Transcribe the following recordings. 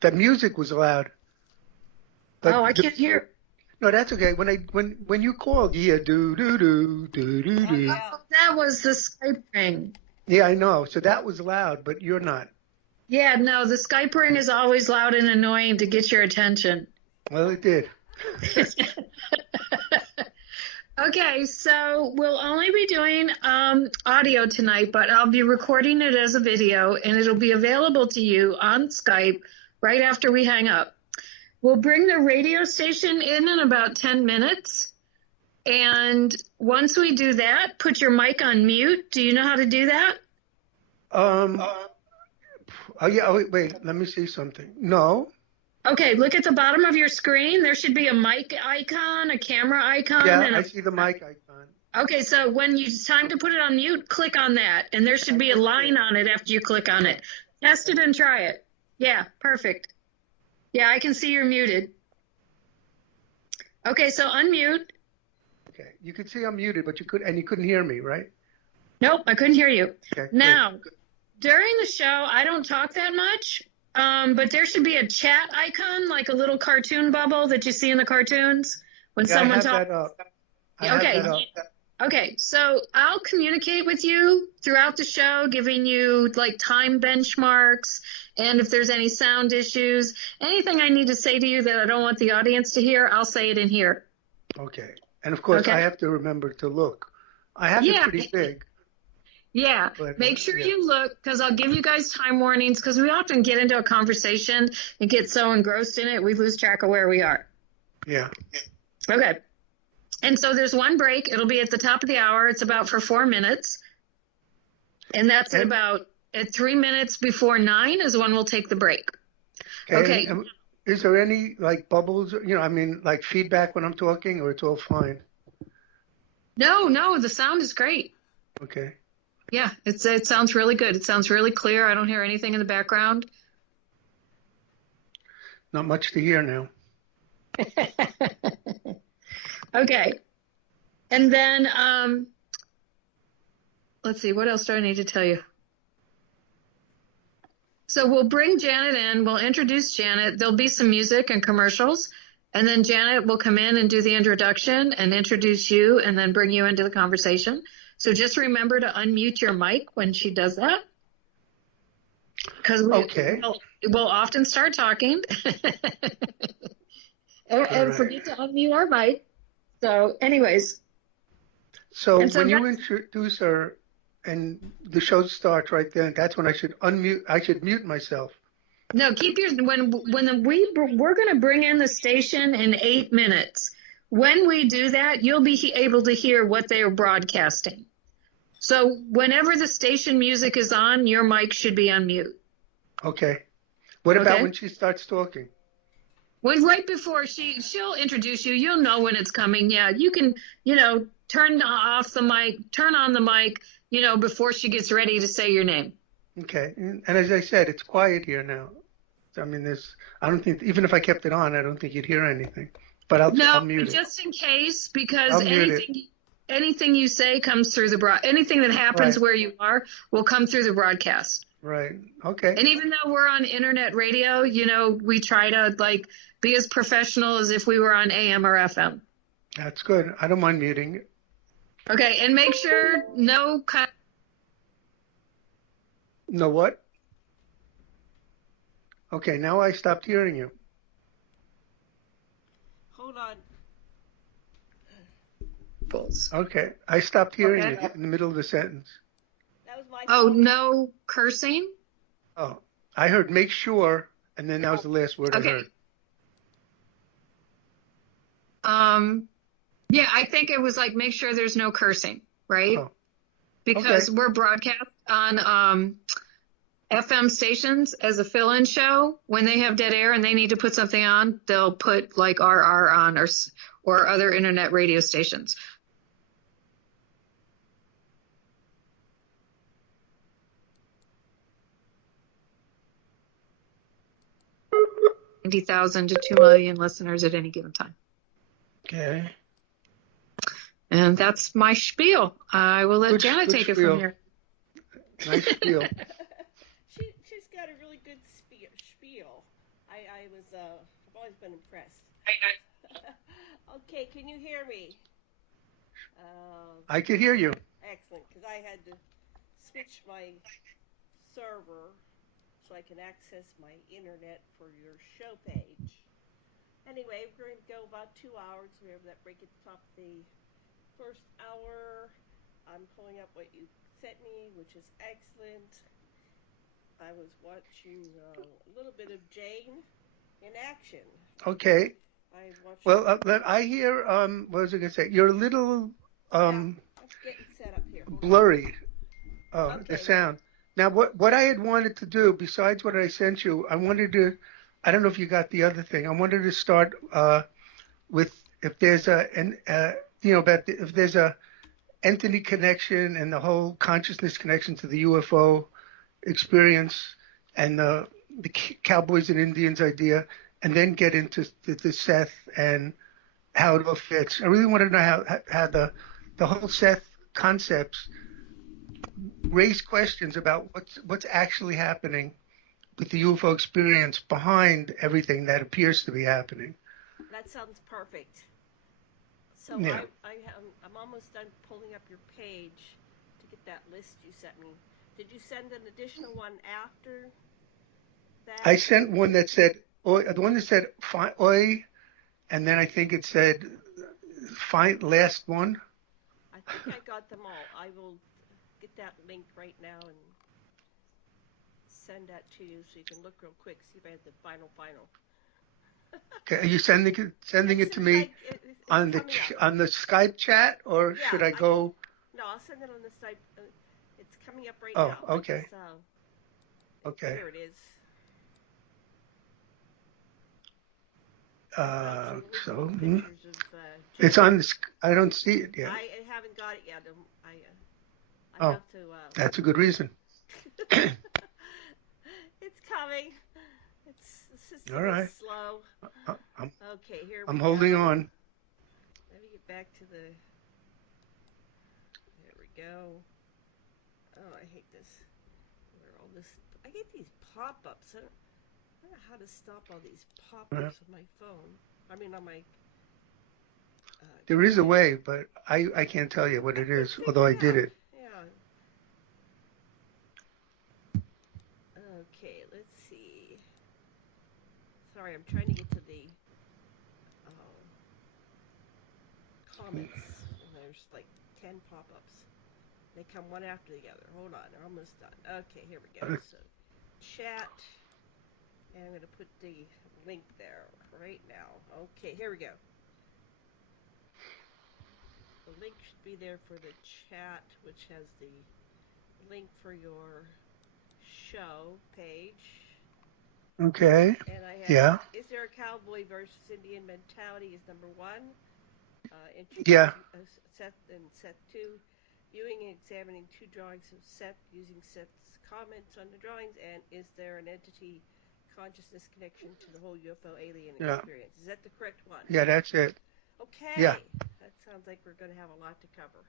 That music was loud. But I can't hear. No, that's okay. When you called, you hear do do do do do do. Oh, that was the Skype ring. Yeah, I know. So that was loud, but you're not. Yeah, no, the Skype ring is always loud and annoying to get your attention. Well, it did. Okay, so we'll only be doing audio tonight, but I'll be recording it as a video, and it'll be available to you on Skype right after we hang up. We'll bring the radio station in about 10 minutes, and once we do that, put your mic on mute. Do you know how to do that? Oh, yeah. Oh, wait. Let me see something. No. Okay, look at the bottom of your screen. There should be a mic icon, a camera icon. Yeah, and I see the mic icon. Okay, so when it's time to put it on mute, click on that, and there should be a line on it after you click on it. Test it and try it. Yeah, perfect. Yeah, I can see you're muted. Okay, so unmute. Okay, you could see I'm muted, but you couldn't hear me, right? Nope, I couldn't hear you. Okay, now, good. During the show, I don't talk that much, but there should be a chat icon, like a little cartoon bubble that you see in the cartoons when someone talks. Okay, so I'll communicate with you throughout the show, giving you like time benchmarks, and if there's any sound issues, anything I need to say to you that I don't want the audience to hear, I'll say it in here. Okay, and of course I have to remember to look. I have it pretty big. Yeah, but, make sure you look, because I'll give you guys time warnings, because we often get into a conversation and get so engrossed in it, we lose track of where we are. Yeah. Okay. And so there's one break. It'll be at the top of the hour. It's about for 4 minutes. And that's at 3 minutes before 9 is when we'll take the break. Okay. Is there any, like, bubbles, like feedback when I'm talking, or it's all fine? No, the sound is great. Okay. Yeah, it sounds really good. It sounds really clear. I don't hear anything in the background. Not much to hear now. Okay. And then, let's see, what else do I need to tell you? So we'll bring Janet in. We'll introduce Janet. There'll be some music and commercials. And then Janet will come in and do the introduction and introduce you and then bring you into the conversation. So just remember to unmute your mic when she does that. Because we'll often start talking and forget to unmute our mic. So anyways. So when you introduce her and the show starts right then, that's when I should unmute. I should mute myself. No, keep your we're going to bring in the station in 8 minutes. When we do that, you'll be able to hear what they are broadcasting. So whenever the station music is on, your mic should be on mute. Okay. What about when she starts talking? When right before she'll introduce you, you'll know when it's coming. Yeah, you can, turn off the mic, turn on the mic, before she gets ready to say your name. Okay. And as I said, it's quiet here now. I mean, I don't think, even if I kept it on, I don't think you'd hear anything. But I'll mute it. Just in case, because anything you say comes through anything that happens where you are will come through the broadcast. Right. Okay. And even though we're on internet radio, we try to be as professional as if we were on AM or FM. That's good. I don't mind muting it. Okay. And make sure no cut. No what? Okay. Now I stopped hearing you. Hold on. Okay. I stopped hearing you in the middle of the sentence. That was my no cursing? Oh, I heard make sure, and then that was the last word I heard. Yeah, I think it was make sure there's no cursing, right? Oh. Because we're broadcast on FM stations as a fill-in show. When they have dead air and they need to put something on, they'll put RR on or other internet radio stations. $90,000 to 2 million listeners at any given time. Okay. And that's my spiel. I will let Janet take it from here. Nice spiel. She's got a really good spiel. I've always been impressed. Okay, can you hear me? I could hear you. Excellent, because I had to switch my server so I can access my internet for your show page. Anyway, we're going to go about 2 hours. We have that break at the top of the first hour. I'm pulling up what you sent me, which is excellent. I was watching a little bit of Jane in action. Okay. Well, I hear, what was I going to say? You're a little I'm getting set up here. blurry, Okay. the sound. Now, what I had wanted to do, besides what I sent you, I wanted to, I don't know if you got the other thing. I wanted to start with if there's if there's a entity connection and the whole consciousness connection to the UFO experience and the Cowboys and Indians idea, and then get into the Seth and how it all fits. I really want to know how the whole Seth concepts raise questions about what's actually happening with the UFO experience behind everything that appears to be happening. That sounds perfect. So yeah. I'm almost done pulling up your page to get that list you sent me. Did you send an additional one after that? I sent one that said, the one that said, oi, and then I think it said, last one. I think I got them all. I will get that link right now and send that to you so you can look real quick, see if I have the final. Okay, are you sending it to me on the Skype chat, or should I go? No, I'll send it on the Skype. It's coming up right now. Oh, okay. Okay. Here it is. It's on the. I don't see it yet. I haven't got it yet. I have to. That's a good reason. It's coming. The system all right. is slow. Okay, here we go. I'm holding on. Let me get back to the. There we go. Oh, I hate this. Where all this? I get these pop-ups. I don't know how to stop all these pop-ups on my phone. I mean, on my. There is a way, but I can't tell you what it is, although I did it. Yeah. Okay, let's see. Sorry, I'm trying to get to the comments. And there's like 10 pop-ups. They come one after the other. Hold on, they're almost done. Okay, here we go. So, chat. And I'm going to put the link there right now. Okay, here we go. The link should be there for the chat, which has the link for your show page. Okay. And I have, is there a cowboy versus Indian mentality is number 1. Seth and Seth2Viewing and examining 2 drawings of Seth using Seth's comments on the drawings, and is there an entity consciousness connection to the whole UFO-alien experience? Is that the correct one? Yeah, that's it. Okay. Yeah. That sounds like we're going to have a lot to cover.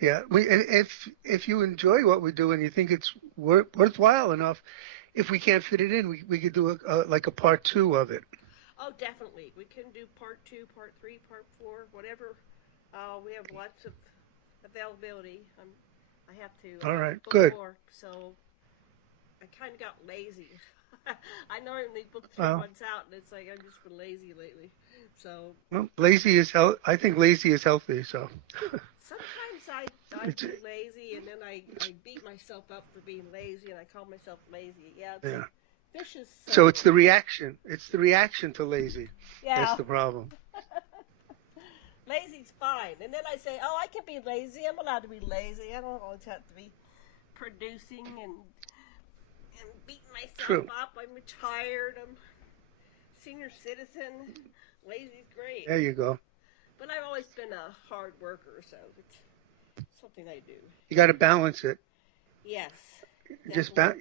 Yeah. If you enjoy what we do and you think it's worthwhile enough, if we can't fit it in, we could do like a part 2 of it. Oh, definitely. We can do part 2, part 3, part 4, whatever. We have lots of availability. I have to all right, book good. more, so I kind of got lazy. I normally book 3 months out, and it's like I've just been lazy lately. So lazy is I think lazy is healthy. So sometimes I be lazy, and then I beat myself up for being lazy, and I call myself lazy. Yeah, it's a vicious cycle. So it's the reaction. It's the reaction to lazy. Yeah. That's the problem. Lazy's fine. And then I say, oh, I can be lazy. I'm allowed to be lazy. I don't always have to be producing and beating myself up. I'm retired. I'm senior citizen. Lazy's great. There you go. But I've always been a hard worker, so it's something I do. You got to balance it. Yes. Just balance.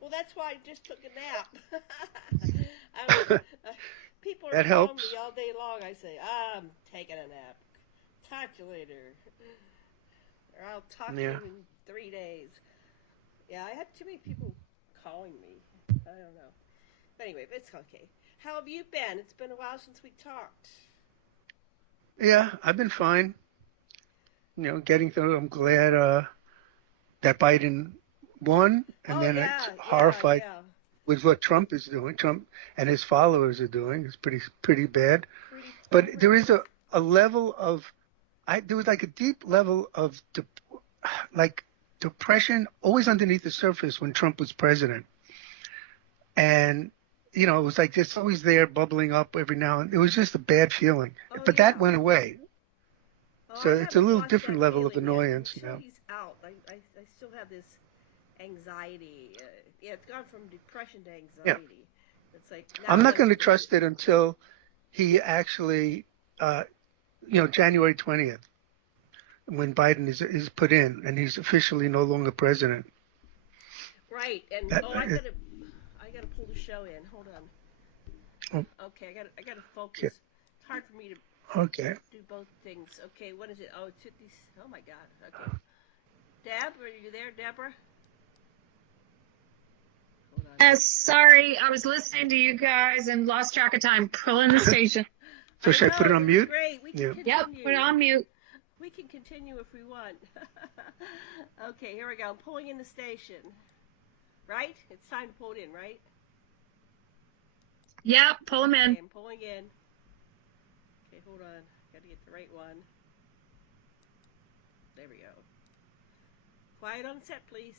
Well, that's why I just took a nap. People are calling me all day long. I say, I'm taking a nap. Talk to you later. Or I'll talk to you in 3 days. Yeah, I had too many people calling showing me. I don't know. But anyway, it's okay. How have you been? It's been a while since we talked. Yeah, I've been fine. Getting through. I'm glad that Biden won, and Oh, then it's yeah, yeah, horrified yeah. with what Trump is doing. Trump and his followers are doing. It's pretty bad. Pretty But there is horrendous. a level of there was like a deep level of like depression always underneath the surface when Trump was president, and it was like just always there bubbling up every now and. It was just a bad feeling, Oh, but that yeah. went away. Oh, So I it's a haven't little lost different that level of feeling yet. annoyance Until now. he's out, I still have this anxiety. Yeah, it's gone from depression to Yeah, anxiety. It's like, I'm now not what going do to you do? trust it until he actually, January 20th, when Biden is put in and he's officially no longer president. Right, and That I gotta pull the show in. Hold on. oh, Okay, I gotta focus. okay. It's hard for me to Okay. do both things. Okay, what is it? Oh, it's 50. Oh my God. Okay. Deb, are you there, Deborah? Hold on. Yes, sorry, I was listening to you guys and lost track of time. Pulling the station. So I should I put know, it on this is mute? great. We can Yeah. continue. Yep, put it on mute. We can continue if we want. Okay, here we go. I'm pulling in the station. Right? It's time to pull it in, right? Yep, pull them in. Okay, I'm pulling in. Okay, hold on. Gotta get the right one. There we go. Quiet on set, please.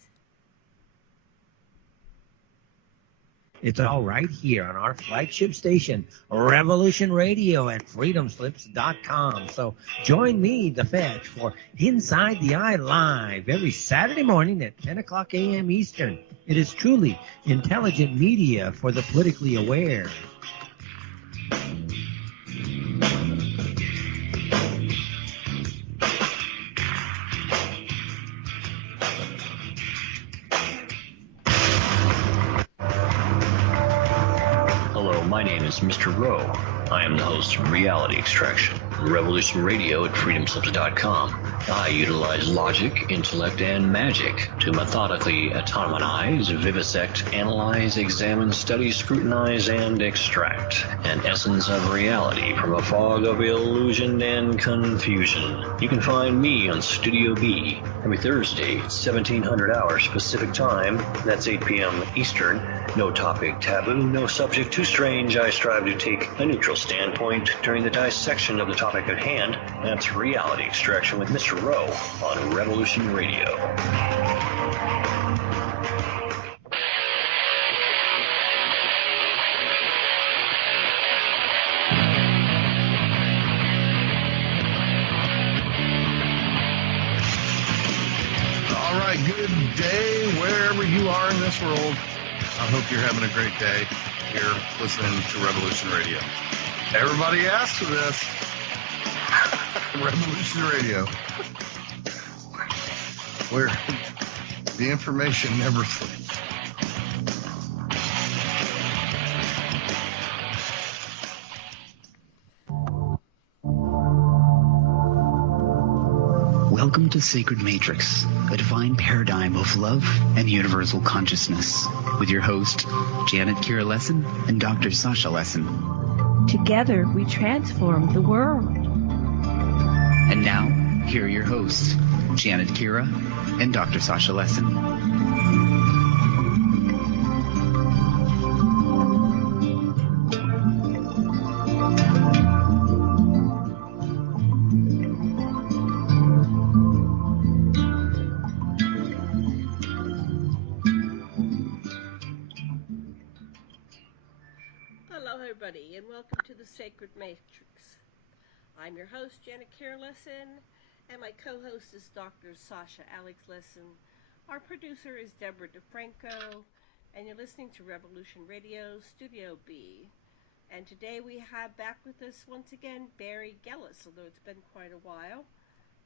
It's all right here on our flagship station, Revolution Radio at freedomslips.com. So join me, The Fetch, for Inside the Eye Live every Saturday morning at 10 o'clock a.m. Eastern. It is truly intelligent media for the politically aware. Hello, my name is Mr. Rowe. I am the host of Reality Extraction, Revolution Radio at freedomslips.com. I utilize logic, intellect, and magic to methodically autonomize, vivisect, analyze, examine, study, scrutinize, and extract an essence of reality from a fog of illusion and confusion. You can find me on Studio B every Thursday, 1700 hours Pacific Time. That's 8 p.m. Eastern. No topic taboo, no subject too strange. I strive to take a neutral standpoint during the dissection of the topic at hand. That's Reality Extraction with Mr. Rowe on Revolution Radio. All right, good day wherever you are in this world. I hope you're having a great day here listening to Revolution Radio. Everybody asks for this. Revolution Radio. Where the information never sleeps. Welcome to Sacred Matrix, a divine paradigm of love and universal consciousness, with your host, Janet Kira Lessin and Dr. Sasha Lessin. Together, we transform the world. And now, here are your hosts, Janet Kira and Dr. Sasha Lessin. Hello, everybody, and welcome to the Sacred Matrix. I'm your host, Janet Lessin, and my co-host is Dr. Sasha Alex Lessin. Our producer is Deborah DeFranco, and you're listening to Revolution Radio, Studio B. And today we have back with us once again Barrie Gellis, although it's been quite a while.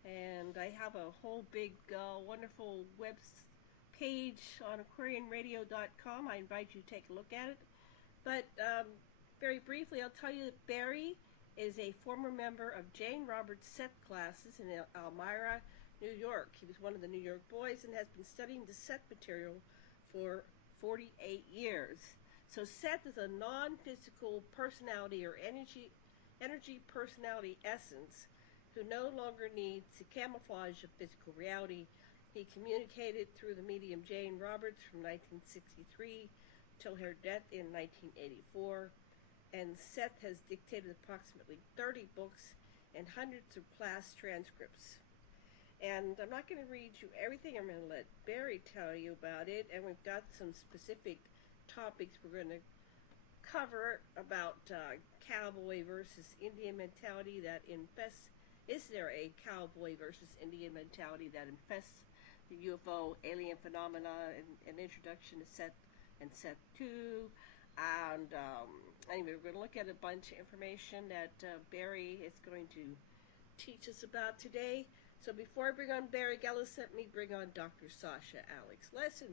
And I have a whole big, wonderful web page on aquarianradio.com. I invite you to take a look at it. But very briefly, I'll tell you that Barrie is a former member of Jane Roberts Seth Classes in Elmira, New York. He was one of the New York boys and has been studying the Seth material for 48 years. So Seth is a non-physical personality or energy personality essence who no longer needs to camouflage a physical reality. He communicated through the medium Jane Roberts from 1963 till her death in 1984. And Seth has dictated approximately 30 books and hundreds of class transcripts. And I'm not going to read you everything. I'm going to let Barrie tell you about it. And we've got some specific topics we're going to cover about cowboy versus Indian mentality that infests. Is there a cowboy versus Indian mentality that infests the UFO-alien phenomena? An introduction to Seth and Seth2. And anyway, we're going to look at a bunch of information that Barrie is going to teach us about today. So before I bring on Barrie Gellis, let me bring on Dr. Sasha Alex Lessin.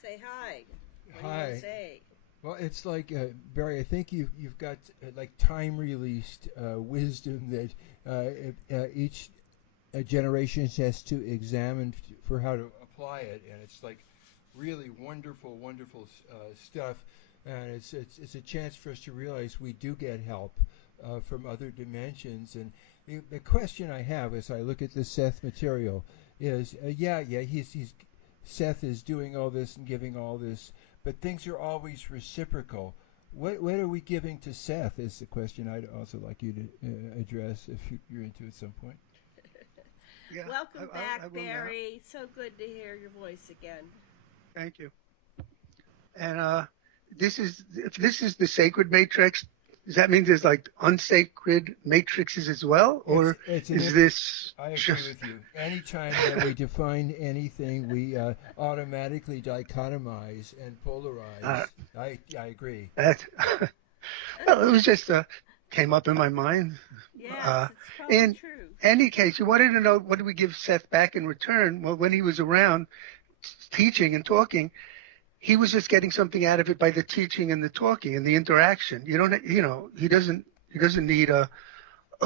Say hi. What do you want to say? Well, it's like, Barrie, I think you've got like time-released wisdom that each generation has to examine for how to apply it, and it's like really wonderful, wonderful stuff. And it's a chance for us to realize we do get help from other dimensions. And the question I have as I look at the Seth material is, he's Seth is doing all this and giving all this, but things are always reciprocal. What are we giving to Seth is the question I'd also like you to address if you're into it at some point. Yeah, Welcome back, Barrie. Now. So good to hear your voice again. Thank you. And if this is the sacred matrix, does that mean there's like unsacred matrices as well, or is this? I agree with you. Anytime that we define anything, we automatically dichotomize and polarize. I agree. Well, it was just came up in my mind. Yes, it's probably in true. Any case, you wanted to know what do we give Seth back in return? Well, when he was around teaching and talking, he was just getting something out of it by the teaching and the talking and the interaction. He doesn't need a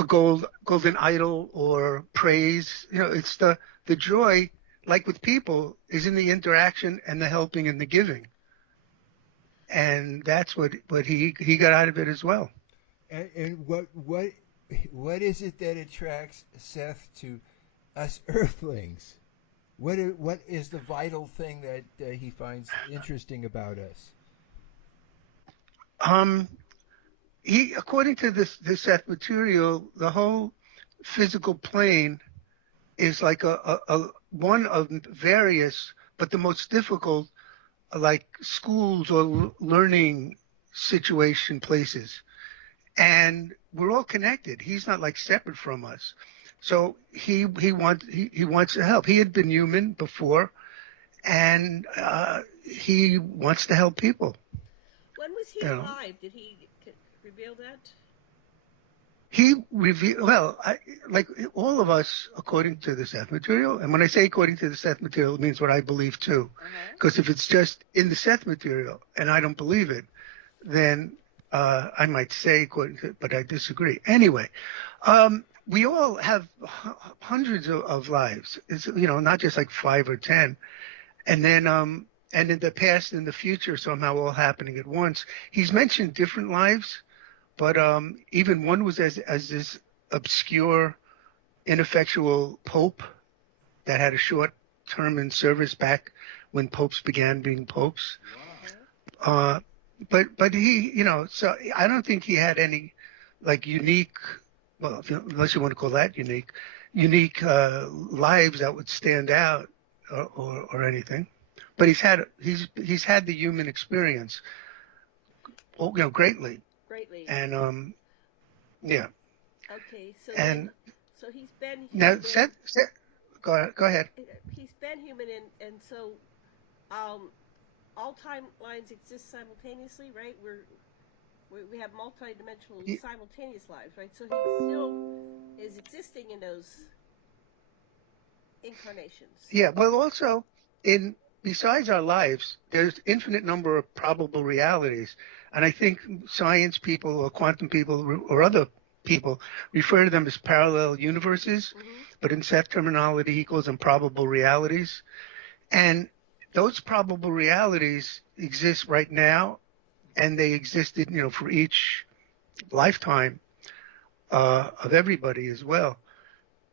golden idol or praise. It's the joy, like with people, is in the interaction and the helping and the giving. And that's what he got out of it as well. And what is it that attracts Seth to us Earthlings? What is the vital thing that he finds interesting about us? According to this Seth material, the whole physical plane is like a one of various, but the most difficult, like schools or learning situation places, and we're all connected. He's not like separate from us. So he wants to help. He had been human before, and he wants to help people. When was he alive? Did he reveal that? He revealed, like all of us, according to the Seth material. And when I say according to the Seth material, it means what I believe too. Because if it's just in the Seth material and I don't believe it, then I might say according to it, but I disagree. Anyway, we all have hundreds of lives. It's, not just like 5 or 10. And then, and in the past and the future, somehow all happening at once. He's mentioned different lives, but even one was as this obscure, ineffectual pope that had a short term in service back when popes began being popes. Wow. But he, so I don't think he had any like unique, well, unless you want to call that unique lives that would stand out or anything. But he's had the human experience, greatly. Greatly. And yeah. Okay, so he's been human. Now, Seth, go ahead. He's been human, and so all timelines exist simultaneously, right? We have multi-dimensional simultaneous lives, right? So he still is existing in those incarnations. Yeah, well, also besides our lives, there's infinite number of probable realities, and I think science people or quantum people or other people refer to them as parallel universes, but in Seth terminology, he calls them probable realities, and those probable realities exist right now, and they existed, for each lifetime of everybody as well.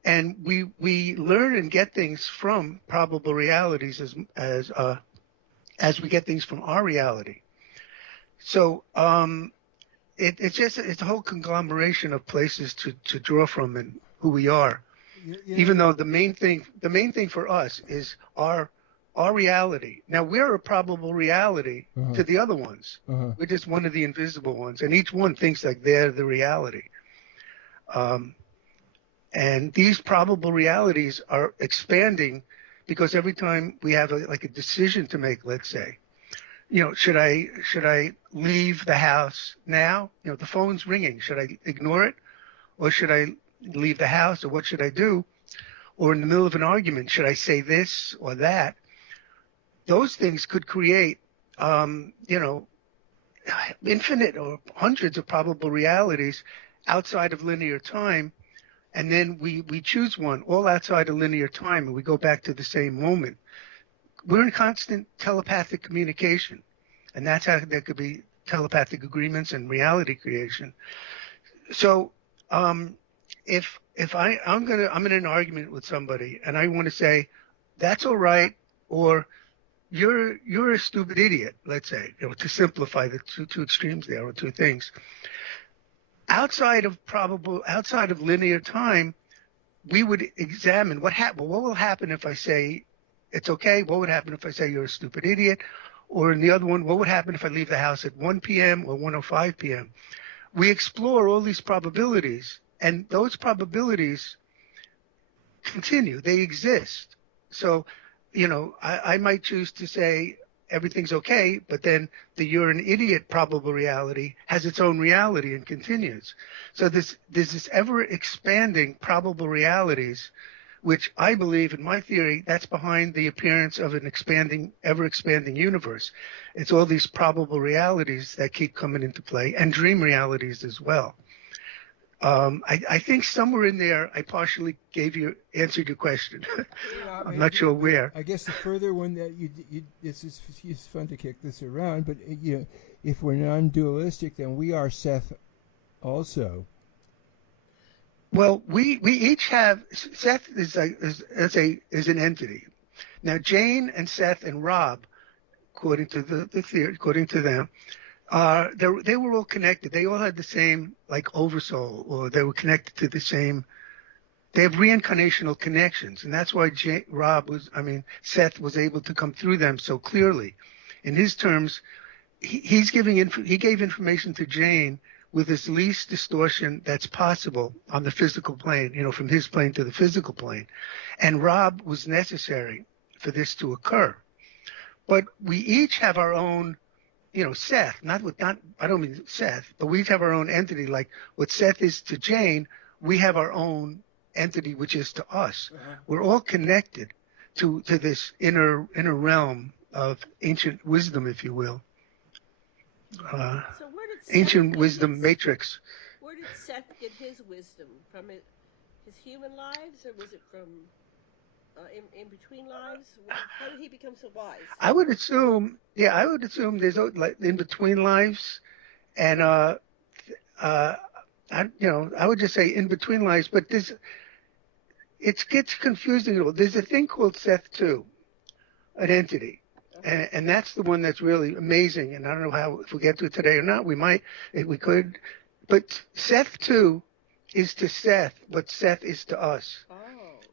And we learn and get things from probable realities as we get things from our reality. So it's a whole conglomeration of places to draw from and who we are. Even though the main thing for us is our reality. Now we're a probable reality to the other ones. We're just one of the invisible ones, and each one thinks like they're the reality. And these probable realities are expanding because every time we have a decision to make, let's say, should I leave the house now? The phone's ringing. Should I ignore it, or should I leave the house, or what should I do? Or in the middle of an argument, should I say this or that? Those things could create, infinite or hundreds of probable realities outside of linear time. And then we choose one all outside of linear time, and we go back to the same moment. We're in constant telepathic communication, and that's how there could be telepathic agreements and reality creation. So if I'm in an argument with somebody and I want to say that's all right, or you're a stupid idiot, let's say, to simplify the two extremes there, or two things. Outside of linear time, we would examine what will happen if I say it's okay. What would happen if I say you're a stupid idiot? Or in the other one, what would happen if I leave the house at 1 p.m. or 1:05 p.m.? We explore all these probabilities, and those probabilities continue. They exist. So, I might choose to say everything's okay, but then the you're an idiot probable reality has its own reality and continues. So there's this ever-expanding probable realities, which I believe, in my theory, that's behind the appearance of an ever-expanding universe. It's all these probable realities that keep coming into play, and dream realities as well. I think somewhere in there I partially answered your question. I'm not sure where. I guess the further one that it's fun to kick this around, but if we're non-dualistic, then we are Seth also. Well, we each have Seth is an entity. Now Jane and Seth and Rob, according to the theory, according to them, they were all connected. They all had the same oversoul, or they were connected to the same. They have reincarnational connections, and that's why Seth was able to come through them so clearly. In his terms, he gave information to Jane with as least distortion that's possible on the physical plane, from his plane to the physical plane. And Rob was necessary for this to occur. But we each have our own, Seth, I don't mean Seth, but we each have our own entity. Like what Seth is to Jane, we have our own entity, which is to us. We're all connected to this inner realm of ancient wisdom, if you will. So where did ancient wisdom matrix. Where did Seth get his wisdom? From his human lives, or was it from in between lives? How did he become so wise? I would assume there's in between lives, and I would just say in between lives, but it gets confusing. There's a thing called Seth2, an entity. And that's the one that's really amazing. And I don't know if we get to it today or not. We might, if we could. But Seth2 is to Seth what Seth is to us. Oh.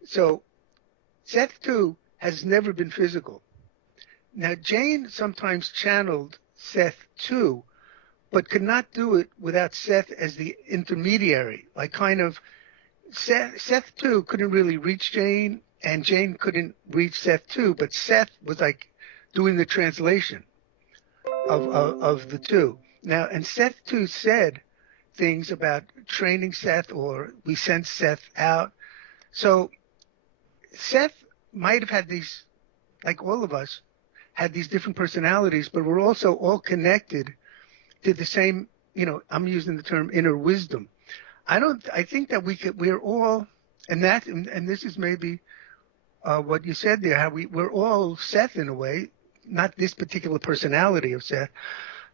So Seth2 has never been physical. Now, Jane sometimes channeled Seth2, but could not do it without Seth as the intermediary. Seth2 couldn't really reach Jane, and Jane couldn't reach Seth2, but Seth was doing the translation of the two. Now, and Seth2 said things about training Seth, or we sent Seth out. So Seth might have had these, like all of us, had these different personalities, but we're also all connected to the same, I'm using the term inner wisdom. I think that we're all, and this is maybe what you said there, how we're all Seth in a way. not this particular personality of Seth,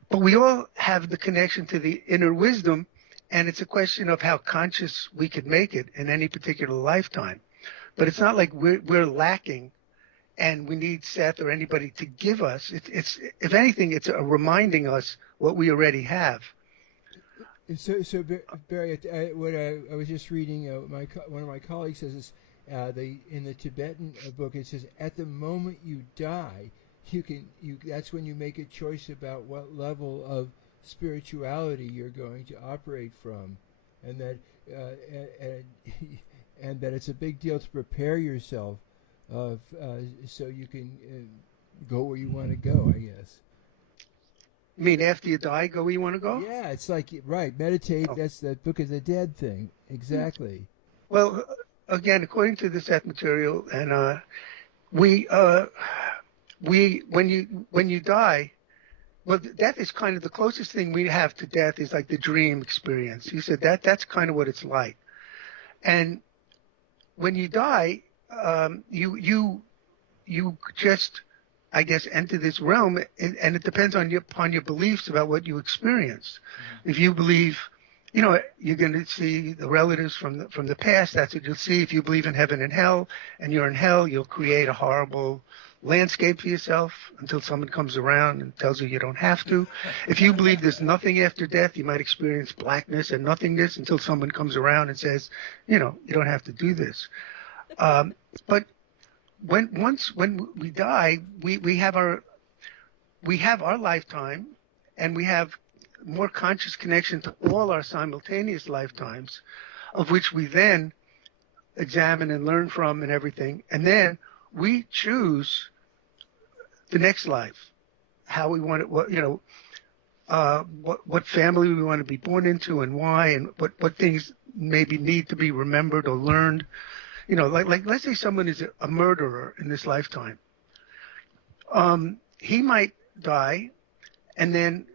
but we all have the connection to the inner wisdom, and it's a question of how conscious we could make it in any particular lifetime. But it's not like we're lacking and we need Seth or anybody to give us. It's if anything, it's a reminding us what we already have. So Barrie, I was just reading. One of my colleagues says this. In the Tibetan book, it says, at the moment you die, that's when you make a choice about what level of spirituality you're going to operate from, and that and that it's a big deal to prepare yourself so you can go where you want to go, I guess. You mean after you die, go where you want to go? Yeah, it's like, right, meditate. Oh. That's the Book of the Dead thing. Exactly. Well, again, according to the Seth material, and when you die, well, death is kind of the closest thing we have to death is like the dream experience. He said that's kind of what it's like. And when you die, you just, I guess, enter this realm, and it depends upon your beliefs about what you experienced. If you believe, you're going to see the relatives from the past. That's what you'll see. If you believe in heaven and hell, and you're in hell, you'll create a horrible landscape for yourself until someone comes around and tells you don't have to. If you believe there's nothing after death, you might experience blackness and nothingness until someone comes around and says, you don't have to do this. But when we die, we have our lifetime, and we have more conscious connection to all our simultaneous lifetimes, of which we then examine and learn from and everything, and then we choose the next life, how we want it, what family we want to be born into and why, and what things maybe need to be remembered or learned. Like let's say someone is a murderer in this lifetime. He might die, and then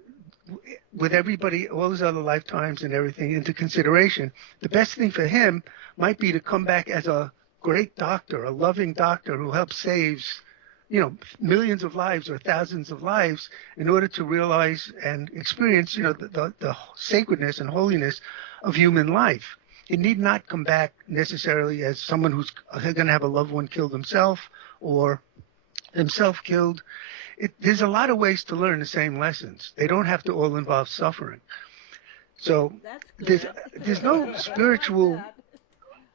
with everybody, all his other lifetimes and everything into consideration, the best thing for him might be to come back as a great doctor, a loving doctor who helps saves, millions of lives or thousands of lives in order to realize and experience, the sacredness and holiness of human life. It need not come back necessarily as someone who's going to have a loved one killed himself or himself killed. There's a lot of ways to learn the same lessons. They don't have to all involve suffering. So there's no spiritual,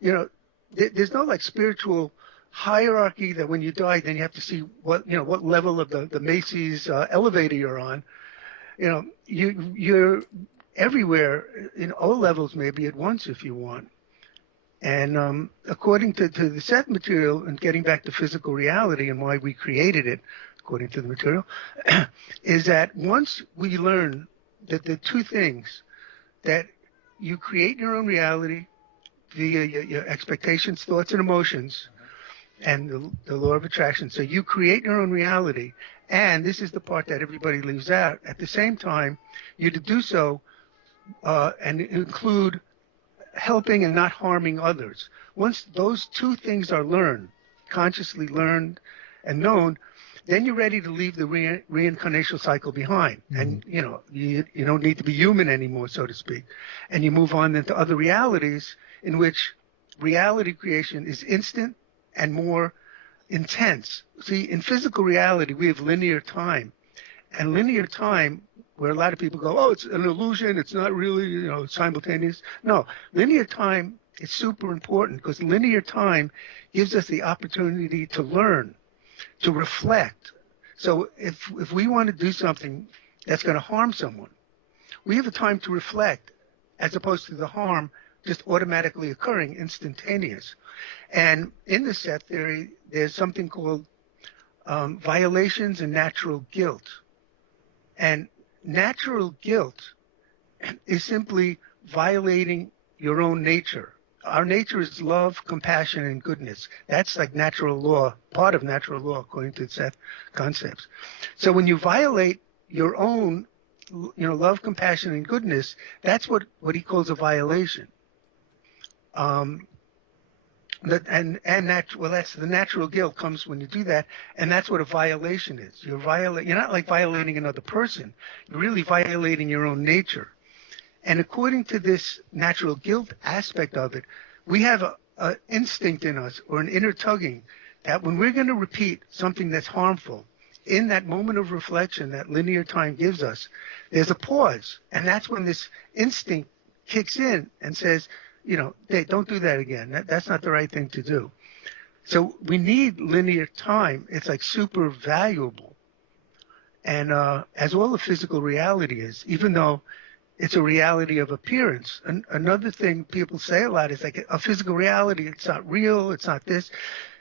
there's no like spiritual hierarchy that when you die, then you have to see what level of the Macy's elevator you're on. You're everywhere in all levels, maybe at once if you want. And according to the Seth material, and getting back to physical reality and why we created it, according to the material, is that once we learn that the two things, that you create your own reality via your expectations, thoughts, and emotions, and the law of attraction. So you create your own reality, and this is the part that everybody leaves out. At the same time, you to do so and include helping and not harming others. Once those two things are learned, consciously learned and known, then you're ready to leave the reincarnational cycle behind. And, you don't need to be human anymore, so to speak. And you move on into other realities in which reality creation is instant and more intense. See, in physical reality, we have linear time. And linear time, where a lot of people go, it's an illusion, it's not really, simultaneous. No, linear time is super important because linear time gives us the opportunity to learn, to reflect. So if we want to do something that's going to harm someone, we have a time to reflect as opposed to the harm just automatically occurring, instantaneous. And in the Seth theory, there's something called violations and natural guilt. And natural guilt is simply violating your own nature. Our nature is love, compassion, and goodness. That's like natural law, part of natural law, according to Seth concepts. So when you violate your own, love, compassion, and goodness, that's what he calls a violation. That's the natural guilt comes when you do that, and that's what a violation is. You're not like violating another person. You're really violating your own nature. And according to this natural guilt aspect of it, we have a instinct in us, or an inner tugging, that when we're going to repeat something that's harmful, in that moment of reflection that linear time gives us, there's a pause. And that's when this instinct kicks in and says, hey, don't do that again. That's not the right thing to do. So we need linear time. It's like super valuable. And as all the physical reality is, even though it's a reality of appearance. Another thing people say a lot is like a physical reality. It's not real. It's not this.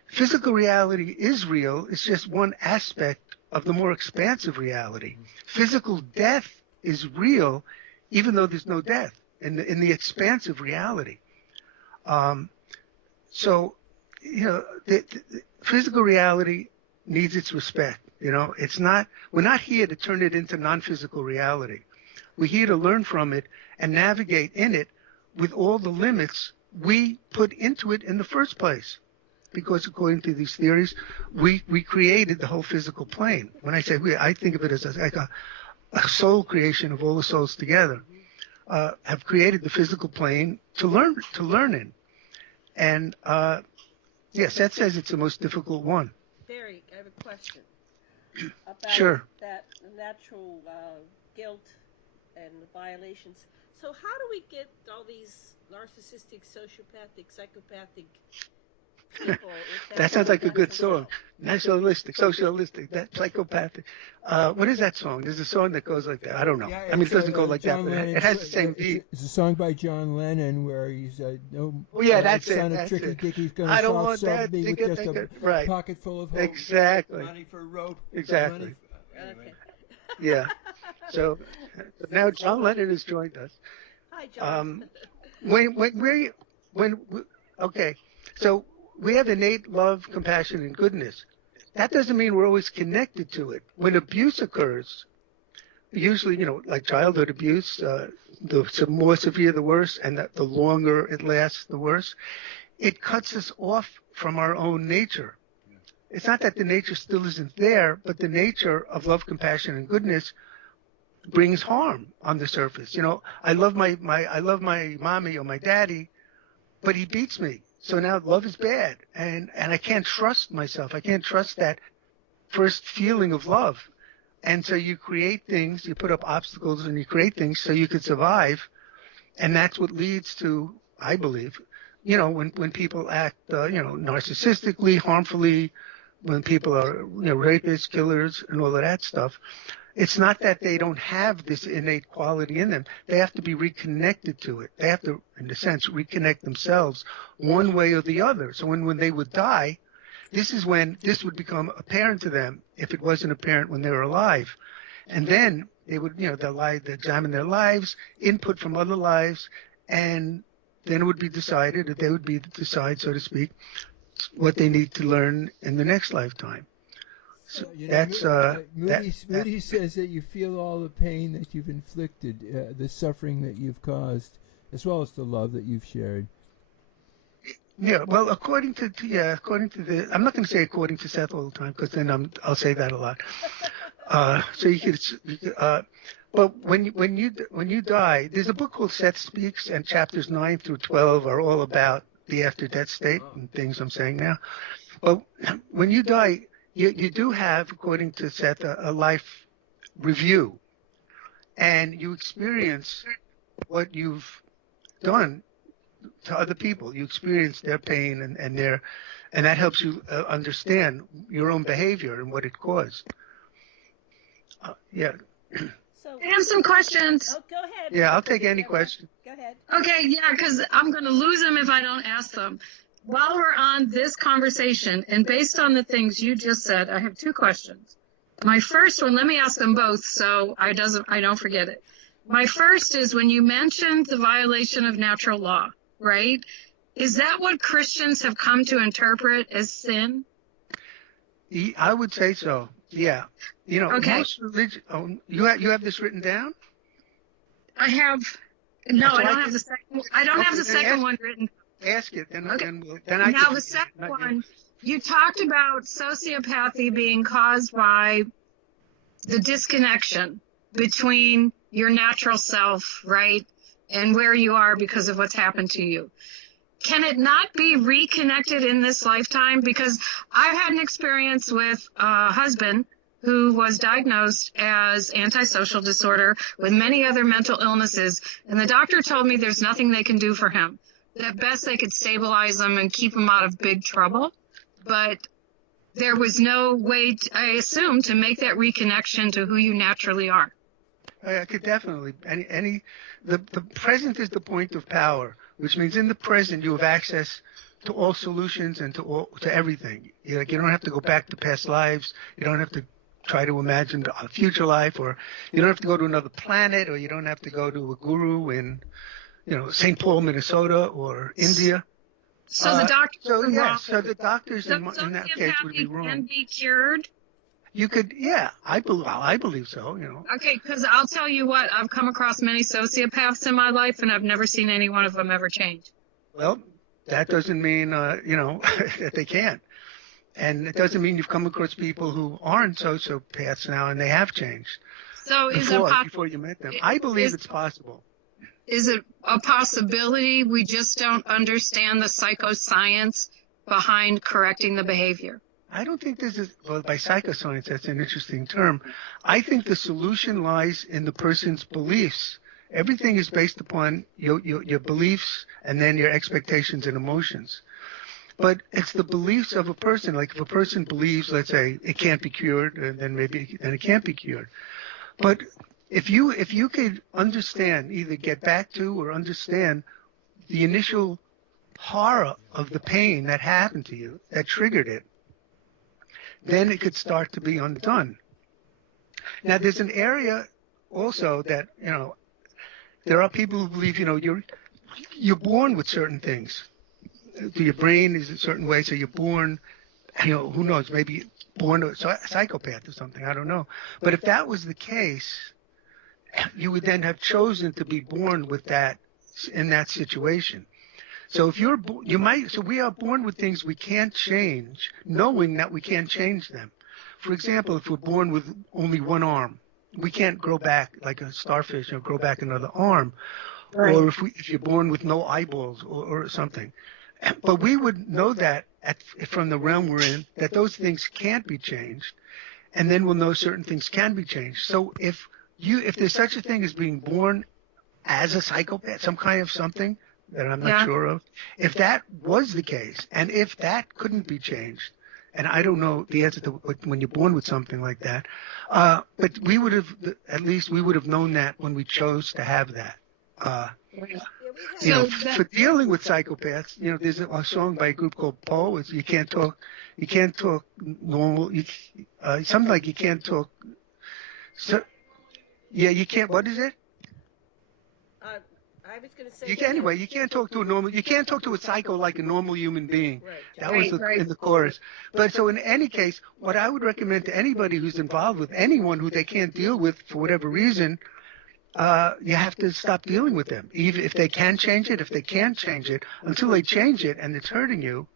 Physical reality is real. It's just one aspect of the more expansive reality. Physical death is real, even though there's no death in the expansive reality. So, the physical reality needs its respect. We're not here to turn it into non-physical reality. We're here to learn from it and navigate in it with all the limits we put into it in the first place. Because according to these theories, we created the whole physical plane. When I say we, I think of it as like a soul creation of all the souls together. Have created the physical plane to learn in. And, Seth says it's the most difficult one. Barrie, I have a question about Sure. that natural guilt and the violations. So how do we get all these narcissistic, sociopathic, psychopathic people? That sounds like a good song. Nationalistic, socialistic, that psychopathic. What is that song? There's a song that goes like that. I don't know. Yeah, it doesn't go like that, but it has the same beat. It's a song by John Lennon where he's that's son it. of That's Tricky it. Dick. He's going I to don't want soft that. me with just a right. pocket full of hope. Exactly. Money for rope. Exactly. Anyway. Yeah. So now John Lennon has joined us. Hi, John. Okay. So we have innate love, compassion, and goodness. That doesn't mean we're always connected to it. When abuse occurs, usually, like childhood abuse, the more severe the worse, and the longer it lasts, the worse. It cuts us off from our own nature. It's not that the nature still isn't there, but the nature of love, compassion, and goodness brings harm on the surface. I love my mommy or my daddy, but he beats me. So now love is bad, and I can't trust myself. I can't trust that first feeling of love. And so you create things, you put up obstacles, and you create things so you could survive. And that's what leads to, I believe, when people act, narcissistically, harmfully, when people are, rapists, killers, and all of that stuff. It's not that they don't have this innate quality in them. They have to be reconnected to it. They have to, in a sense, reconnect themselves one way or the other. So when they would die, this is when this would become apparent to them if it wasn't apparent when they were alive. And then they would, they'll examine their lives, input from other lives, and then it would be decided, that they would decide, so to speak, what they need to learn in the next lifetime. So Moody says that you feel all the pain that you've inflicted, the suffering that you've caused, as well as the love that you've shared. Yeah, well, according to the, I'm not going to say according to Seth all the time, because then I'll say that a lot. So you could, but when you die, there's a book called Seth Speaks, and chapters 9 through 12 are all about the after death state and things I'm saying now. But when you die, you do have, according to Seth, a life review, and you experience what you've done to other people. You experience their pain and that helps you understand your own behavior and what it caused. Yeah. So, I have some questions. Oh, go ahead. Yeah, I'll take any question. Go ahead. Okay, yeah, because I'm going to lose them if I don't ask them. While we're on this conversation, and based on the things you just said, I have two questions. My first one, let me ask them both so I don't forget it. My first is when you mentioned the violation of natural law, right? Is that what Christians have come to interpret as sin? I would say so. Yeah. Okay. Most religion. You have this written down? I have. No, I don't have the second. I don't have the second one written. Ask it, then Okay. then I Now can the second one, you talked about sociopathy being caused by the disconnection between your natural self, right, and where you are because of what's happened to you. Can it not be reconnected in this lifetime? Because I've had an experience with a husband who was diagnosed as antisocial disorder with many other mental illnesses, and the doctor told me there's nothing they can do for him. At best, they could stabilize him and keep him out of big trouble, but there was no way, I assume, to make that reconnection to who you naturally are. I could definitely. The present is the point of power, which means in the present you have access to all solutions and to everything. You don't have to go back to past lives. You don't have to try to imagine a future life, or you don't have to go to another planet, or you don't have to go to a guru in, St. Paul, Minnesota, or India. So the doctors So the doctors so in that case would be wrong. can be cured? You could, I believe so. Okay, because I'll tell you what, I've come across many sociopaths in my life, and I've never seen any one of them ever change. Well, that doesn't mean, that they can't. And it doesn't mean you've come across people who aren't sociopaths now and they have changed. So before you met them. I believe it's possible. Is it a possibility we just don't understand the psychoscience behind correcting the behavior? I don't think by psychoscience, that's an interesting term. I think the solution lies in the person's beliefs. Everything is based upon your beliefs and then your expectations and emotions. But it's the beliefs of a person. Like if a person believes, let's say, it can't be cured, then it can't be cured. But if you could understand, either get back to or understand the initial horror of the pain that happened to you, that triggered it, then it could start to be undone. Now, there's an area also that, there are people who believe, you're born with certain things. Your brain is a certain way, so you're born, who knows, maybe born a psychopath or something, I don't know. But if that was the case, you would then have chosen to be born with that, in that situation. So if so we are born with things we can't change, knowing that we can't change them. For example, if we're born with only one arm, we can't grow back like a starfish or grow back another arm. Right. Or if you're born with no eyeballs or something. But we would know that from the realm we're in, that those things can't be changed, and then we'll know certain things can be changed. So if there's such a thing as being born as a psychopath, some kind of something that I'm not sure of, if that was the case, and if that couldn't be changed, and I don't know the answer to when you're born with something like that, but we would have known that when we chose to have that. For dealing with psychopaths, there's a song by a group called Poe. It's you can't talk normal. Something like you can't talk. So, you can't. What is it? I was going to say. You can't talk to a normal. You can't talk to a psycho like a normal human being. Right. That was in the chorus. But so in any case, what I would recommend to anybody who's involved with anyone who they can't deal with for whatever reason. You have to stop dealing with them. Even if they can change it, if they can't change it, until they change it and it's hurting you,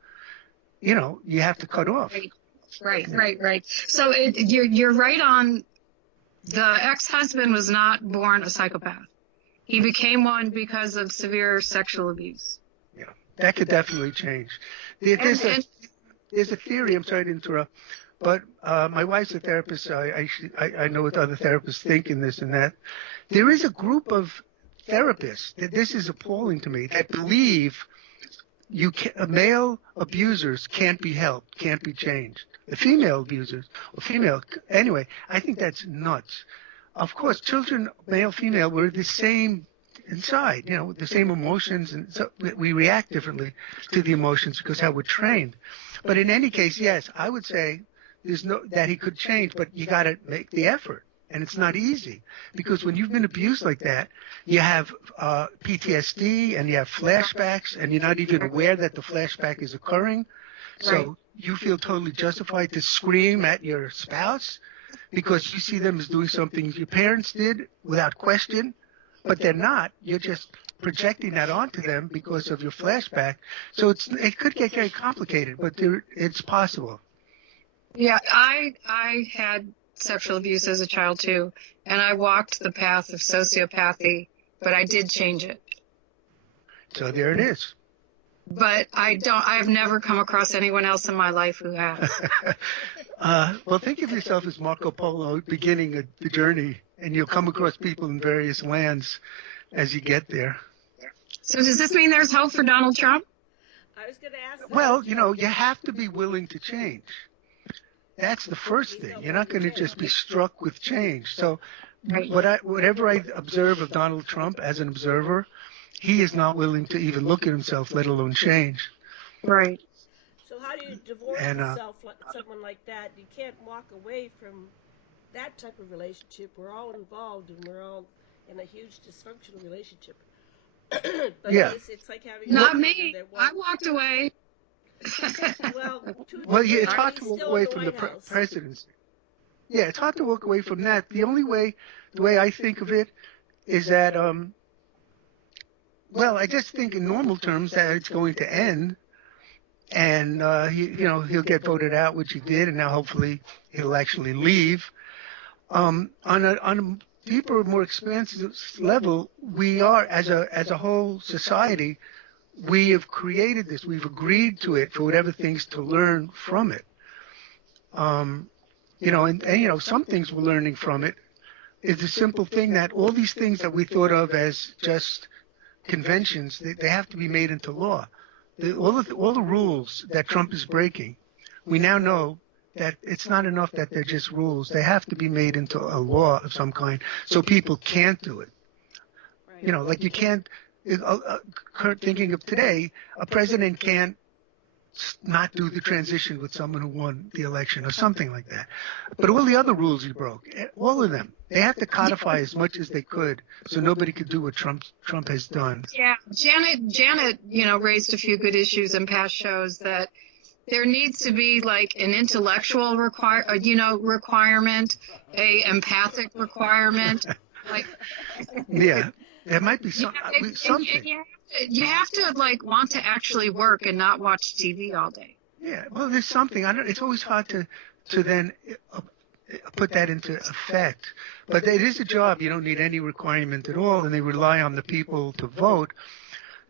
you have to cut off. Right. So you're right on. The ex-husband was not born a psychopath. He became one because of severe sexual abuse. Yeah, that could definitely change. There's a theory. I'm sorry to interrupt. But my wife's a therapist. I know what other therapists think in this and that. There is a group of therapists, this is appalling to me, that believe male abusers can't be helped, can't be changed. The female abusers, anyway, I think that's nuts. Of course, children, male, female, we're the same inside, the same emotions, and so we react differently to the emotions because how we're trained. But in any case, yes, I would say that he could change, but you got to make the effort. And it's not easy because when you've been abused like that, you have PTSD and you have flashbacks and you're not even aware that the flashback is occurring. So you feel totally justified to scream at your spouse because you see them as doing something your parents did without question, but they're not. You're just projecting that onto them because of your flashback. So it could get very complicated, but it's possible. Yeah, I had sexual abuse as a child too, and I walked the path of sociopathy, but I did change it. So there it is. But I've never come across anyone else in my life who has. Well, think of yourself as Marco Polo beginning the journey, and you'll come across people in various lands as you get there. So does this mean there's hope for Donald Trump? I was going to ask that. Well, you have to be willing to change. That's the first thing. You're not going to just be struck with change. So whatever I observe of Donald Trump as an observer, he is not willing to even look at himself, let alone change. Right. So how do you divorce yourself like someone like that? You can't walk away from that type of relationship. We're all involved, and we're all in a huge dysfunctional relationship. But yeah. It's like having not me. I walked away. Well, yeah, it's hard to walk away from the presidency. Yeah, it's hard to walk away from that. The way I think of it is that, well, I just think in normal terms that it's going to end, and he'll get voted out, which he did, and now hopefully he'll actually leave. On a deeper, more expansive level, we are as a whole society. We have created this. We've agreed to it for whatever things to learn from it. And some things we're learning from it is the simple thing that all these things that we thought of as just conventions, they have to be made into law. All the rules that Trump is breaking, we now know that it's not enough that they're just rules. They have to be made into a law of some kind so people can't do it. Right. Like you can't, thinking of today, a president can't not do the transition with someone who won the election or something like that. But all the other rules he broke, all of them, they have to codify as much as they could so nobody could do what Trump has done. Yeah, Janet, raised a few good issues in past shows that there needs to be like an intellectual requirement, a empathic requirement. Yeah, there might be something. You have to want to actually work and not watch TV all day. Yeah, well, there's something. It's always hard to then put that into effect. But it is a job. You don't need any requirement at all, and they rely on the people to vote.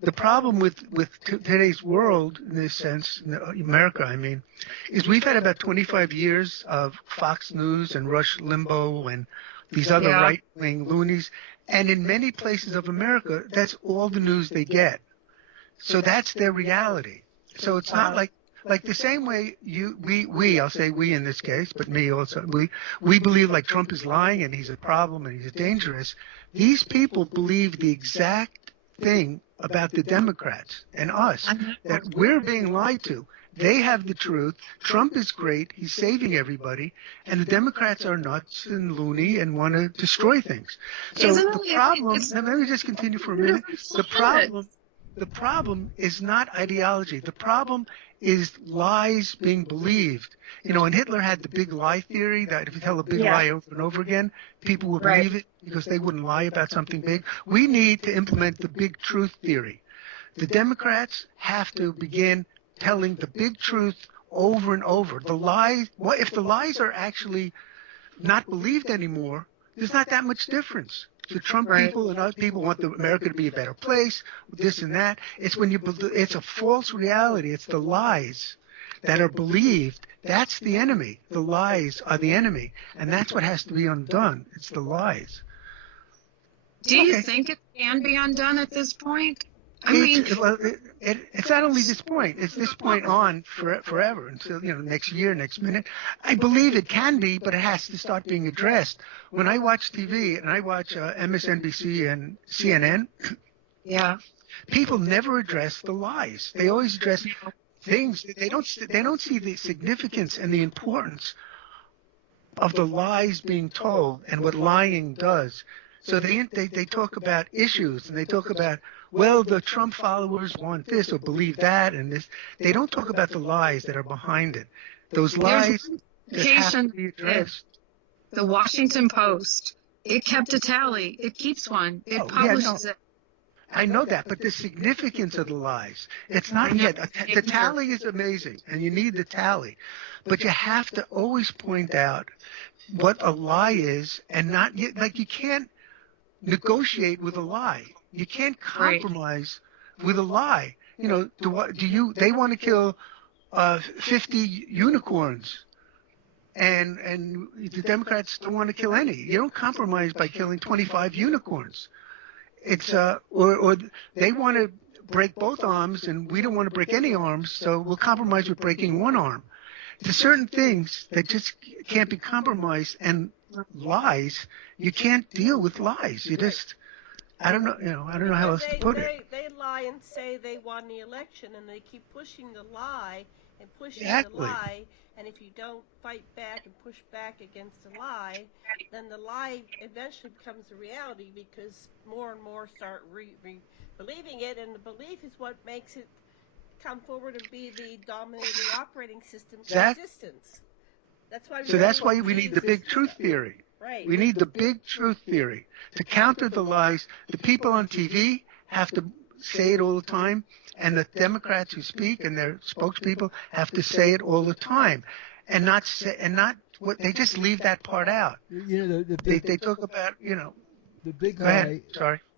The problem with today's world, in this sense, America, I mean, is we've had about 25 years of Fox News and Rush Limbaugh and these other right-wing loonies. And in many places of America, that's all the news they get. So that's their reality. So it's not like the same way I'll say we in this case, but me also, we believe like Trump is lying and he's a problem and he's dangerous. These people believe the exact thing about the Democrats and us, that we're being lied to. They have the truth. Trump is great. He's saving everybody. And the Democrats are nuts and loony and want to destroy things. So the problem, let me just continue for a minute. The problem is not ideology. The problem is lies being believed. And Hitler had the big lie theory that if you tell a big lie over and over again, people will believe it because they wouldn't lie about something big. We need to implement the big truth theory. The Democrats have to begin telling the big truth over and over. The lies, if the lies are actually not believed anymore, there's not that much difference. The Trump people and other people want America to be a better place, this and that. It's it's a false reality. It's the lies that are believed. That's the enemy. The lies are the enemy. And that's what has to be undone. It's the lies. Do you think it can be undone at this point? It's not only this point. It's this point on forever until next year, next minute. I believe it can be, but it has to start being addressed. When I watch TV and I watch MSNBC and CNN, people never address the lies. They always address things. They don't see the significance and the importance of the lies being told and what lying does. So they talk about issues and they talk about, well, the Trump followers want this or believe that and this. They don't talk about the lies that are behind it. Those lies just have to be addressed. The Washington Post, it kept a tally. It keeps one. It publishes it. I know that, but the significance of the lies, it's not yet. The tally is amazing, and you need the tally. But you have to always point out what a lie is, and not, like, you can't negotiate with a lie. You can't compromise with a lie. You know, they want to kill 50 unicorns, and the Democrats don't want to kill any. You don't compromise by killing 25 unicorns. It's or they want to break both arms, and we don't want to break any arms, so we'll compromise with breaking one arm. There's certain things that just can't be compromised, and lies, you can't deal with lies. You just, I don't know how else to put it. They lie and say they won the election, and they keep pushing the lie and pushing the lie, and if you don't fight back and push back against the lie, then the lie eventually becomes a reality, because more and more start believing it, and the belief is what makes it come forward and be the dominating operating system for existence. That's why we need the big truth theory. Right. We need the big truth theory to counter the lies. The people on TV have to say it all the time, and the Democrats who speak and their spokespeople have to say it all the time, and not what they just leave that part out. You know, they talk about, you know. The big lie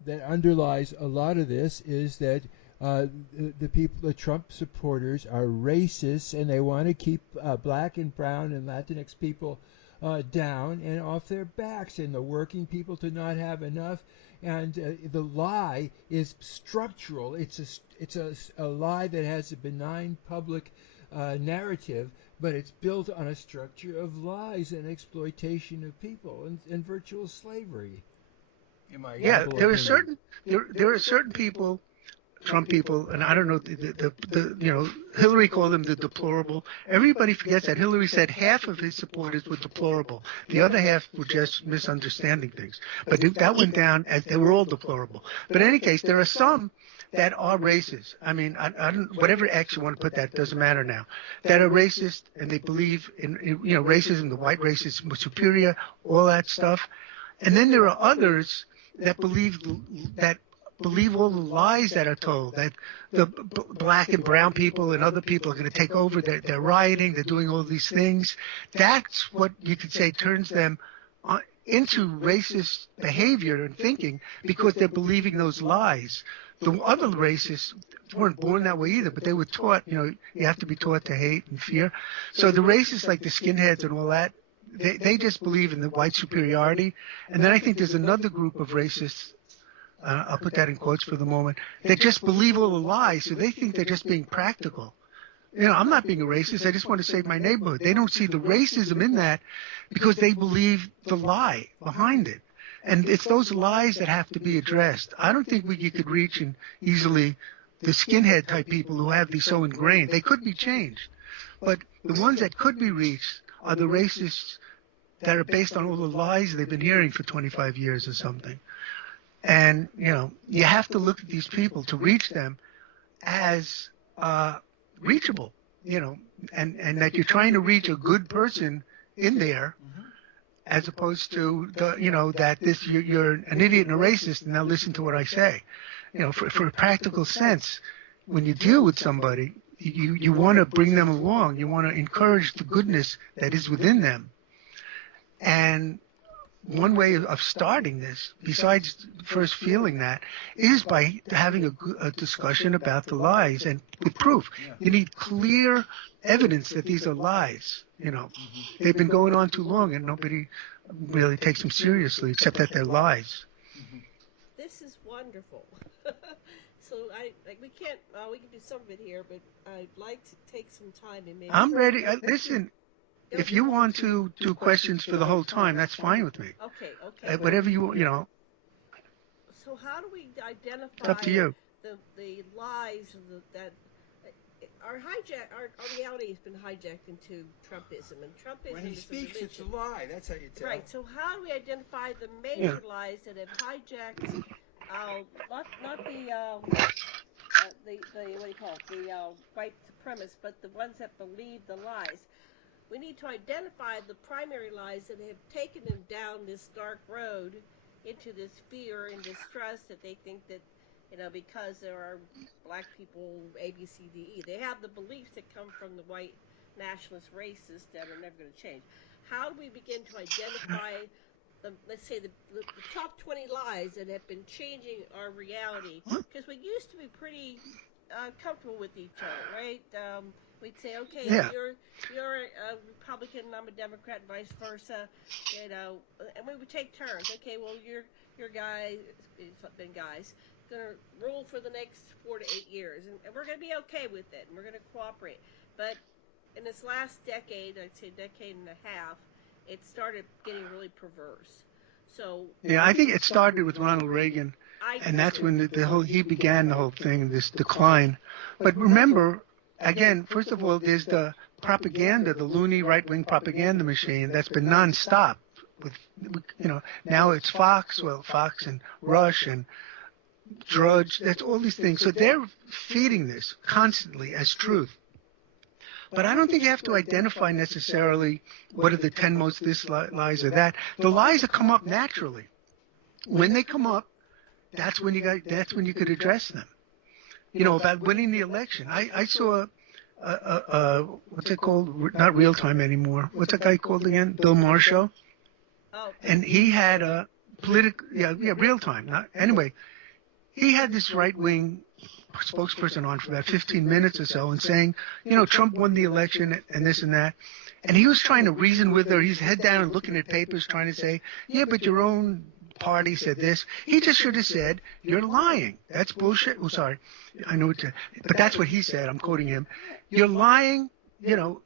that underlies a lot of this is that the Trump supporters are racist, and they want to keep black and brown and Latinx people down and off their backs, and the working people to not have enough. And the lie is structural. It's a lie that has a benign public narrative, but it's built on a structure of lies and exploitation of people and virtual slavery. There are certain people, Trump people, and I don't know, Hillary called them the deplorable. Everybody forgets that Hillary said half of his supporters were deplorable. The other half were just misunderstanding things. But that went down as they were all deplorable. But in any case, there are some that are racist. I mean, I don't, whatever X you want to put that, doesn't matter now. That are racist, and they believe in racism, the white race is superior, all that stuff. And then there are others that believe all the lies that are told, that the black and brown people and other people are going to take over, they're rioting, they're doing all these things. That's what you could say turns them into racist behavior and thinking, because they're believing those lies. The other racists weren't born that way either, but they were taught, you have to be taught to hate and fear. So the racists, like the skinheads and all that, they just believe in the white superiority. And then I think there's another group of racists, I'll put that in quotes for the moment, that just believe all the lies, so they think they're just being practical. I'm not being a racist, I just want to save my neighborhood. They don't see the racism in that because they believe the lie behind it. And it's those lies that have to be addressed. I don't think you could reach and easily the skinhead type people who have these so ingrained. They could be changed. But the ones that could be reached are the racists that are based on all the lies they've been hearing for 25 years or something. And, you have to look at these people to reach them as reachable, and that you're trying to reach a good person in there, as opposed to that you're an idiot and a racist, and now listen to what I say. For a practical sense, when you deal with somebody, you want to bring them along. You want to encourage the goodness that is within them. And one way of starting this, besides first feeling that, is by having a discussion about the lies and with proof. You need clear evidence that these are lies. They've been going on too long, and nobody really takes them seriously, except that they're lies. This is wonderful. So we can do some of it here, but I'd like to take some time and maybe. I'm ready. Listen. If you want to do questions for the whole time, that's fine with me. Okay. Whatever you. So how do we identify it's up to you. the lies that our reality has been hijacked into Trumpism, and Trumpism when he is speaks, a religion. It's a lie. That's how you tell. Right. So how do we identify the major lies that have hijacked? Not the what do you call it? The white supremacists, but the ones that believe the lies. We need to identify the primary lies that have taken them down this dark road into this fear and distrust that they think that because there are black people, A, B, C, D, E. They have the beliefs that come from the white nationalist racists that are never going to change. How do we begin to identify, let's say, the top 20 lies that have been changing our reality? Because we used to be pretty comfortable with each other, right? We'd say, okay, you're a Republican, I'm a Democrat, and vice versa, and we would take turns. Okay, well, your guy, it's been guys, going to rule for the next 4 to 8 years, and we're going to be okay with it, and we're going to cooperate. But in this last decade, I'd say decade and a half, it started getting really perverse. So I think it started with Ronald Reagan, and that's when he began the whole thing, this decline. But remember, again, first of all, there's the propaganda, the loony right-wing propaganda machine that's been nonstop. With now it's Fox and Rush and Drudge. That's all these things. So they're feeding this constantly as truth. But I don't think you have to identify necessarily what are the 10 most this lies or that. The lies that come up naturally. When they come up, that's when you could address them. About winning the election. I saw what's it called? Not Real Time anymore. What's that guy called again? Bill Maher show. Oh. And he had a Real Time. Anyway, he had this right-wing spokesperson on for about 15 minutes or so and saying, Trump won the election and this and that. And he was trying to reason with her. He's head down and looking at papers trying to say, but your own party said this. He just should have said, you're lying. That's bullshit. Oh, sorry. I know but that's what he said. I'm quoting him. You're lying, you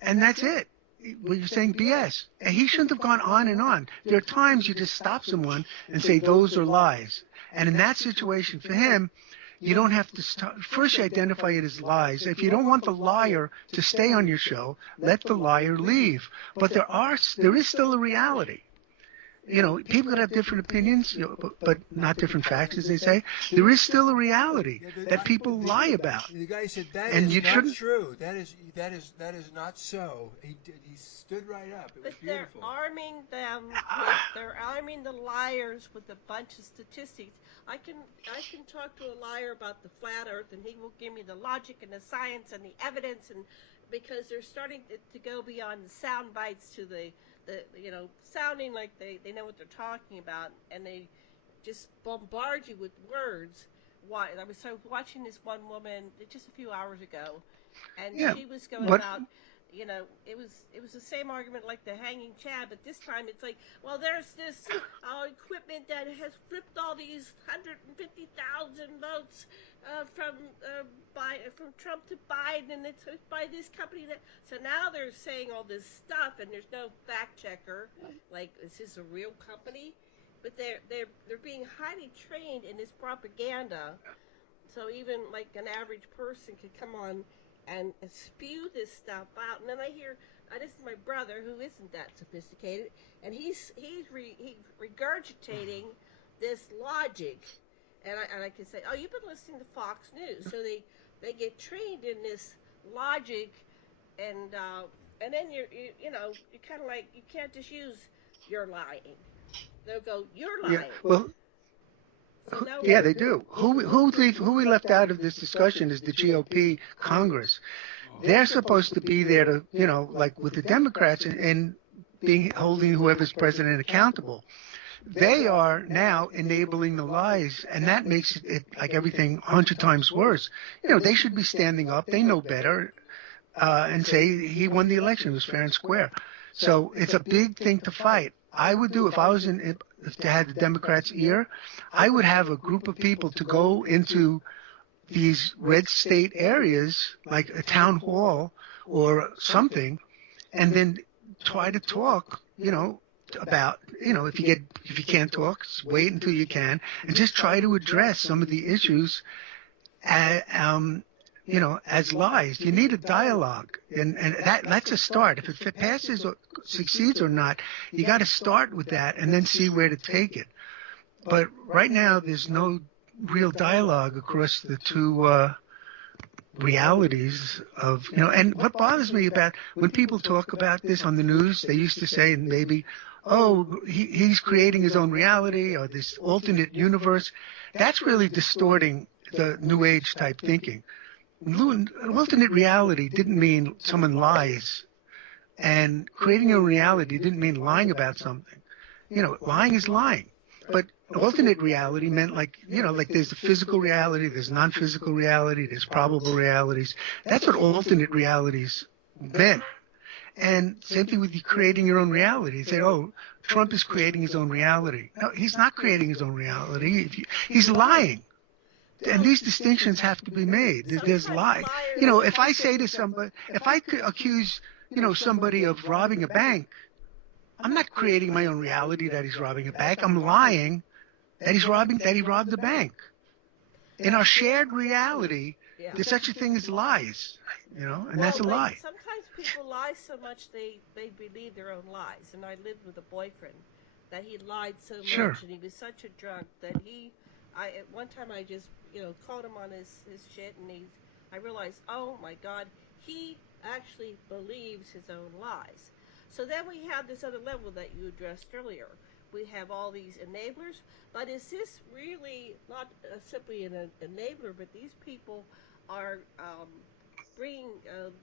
and that's it. You're saying BS. And he shouldn't have gone on and on. There are times you just stop someone and say, those are lies. And in that situation, for him, you don't have to start. First, you identify it as lies. If you don't want the liar to stay on your show, let the liar leave. But there is still a reality. People can have different opinions, but not different facts, as they say. There is still a reality that people lie about. The guy said that and is not true. That is not so. He stood right up. It was beautiful. They're arming the liars with a bunch of statistics. I can talk to a liar about the flat Earth, and he will give me the logic and the science and the evidence, and because they're starting to go beyond the sound bites to the sounding like they know what they're talking about, and they just bombard you with words. Why? I was watching this one woman just a few hours ago, and she was going about, it was the same argument like the hanging Chad, but this time it's like, well, there's this equipment that has flipped all these 150,000 votes from Trump to Biden, and it's by this company that. So now they're saying all this stuff, and there's no fact checker. Like, is this a real company? But they're being highly trained in this propaganda. So even like an average person could come on and spew this stuff out, and then I hear. This is my brother, who isn't that sophisticated, and he's regurgitating this logic. And I can say, oh, you've been listening to Fox News, so they get trained in this logic, and then you kind of like, you can't just use you're lying. They'll go, you're lying. Yeah, well, they do. Who we left out of this discussion is the GOP Congress. They're supposed to be there to, like with the Democrats and holding whoever's president accountable. They are now enabling the lies, and that makes it like everything 100 times worse. They should be standing up. They know better, and say he won the election. It was fair and square. So it's a big thing to fight. I would do, if I was if they had the Democrats' ear, I would have a group of people to go into these red state areas, like a town hall or something, and then try to talk, about, if you can't talk, just wait until you can, and just try to address some of the issues, as lies. You need a dialogue, and that's a start. If it passes or succeeds or not, you got to start with that and then see where to take it. But right now, there's no real dialogue across the two realities of, and what bothers me about when people talk about this on the news, they used to say, and maybe, he's creating his own reality or this alternate universe. That's really distorting the New Age type thinking. An alternate reality didn't mean someone lies, and creating a reality didn't mean lying about something. Lying is lying. But alternate reality meant like there's the physical reality, there's non-physical reality, there's probable realities. That's what alternate realities meant. And same thing with you creating your own reality. You say, Trump is creating his own reality. No, he's not creating his own reality. He's lying. And these distinctions have to be made. There's lies. If I say to somebody, if I could accuse, somebody of robbing a bank, I'm not creating my own reality that he's robbing a bank. I'm lying that he robbed the bank. In our shared reality, there's such a thing as lies, and that's a lie. Sometimes people lie so much they believe their own lies. And I lived with a boyfriend that he lied so much, and he was such a drunk that at one time I just, called him on his shit, and I realized, oh my God, he actually believes his own lies. So then we have this other level that you addressed earlier. We have all these enablers, but is this really not simply an enabler, but these people are bringing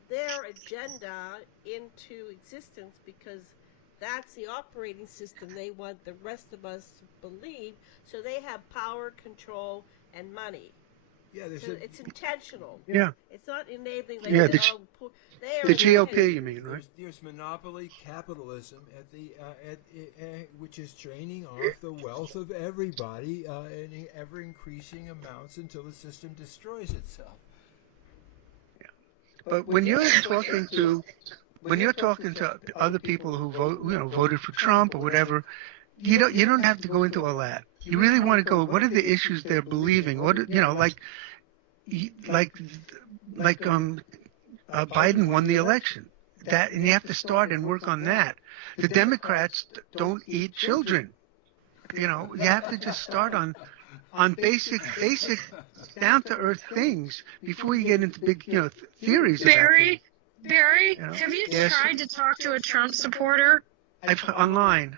their agenda into existence because that's the operating system they want the rest of us to believe, so they have power, control, and money. Yeah, it's intentional. Yeah. It's not enabling. The GOP, you mean, right? There's monopoly capitalism which is draining off the wealth of everybody in ever increasing amounts until the system destroys itself. Yeah. But when you're talking to other people who voted for Trump or whatever, you don't have to go into all that. You really want to go, what are the issues they're believing? Biden won the election. And you have to start and work on that. The Democrats don't eat children. You have to just start on basic down to earth things before you get into big theories. Barrie, have you tried to talk to a Trump supporter? Online.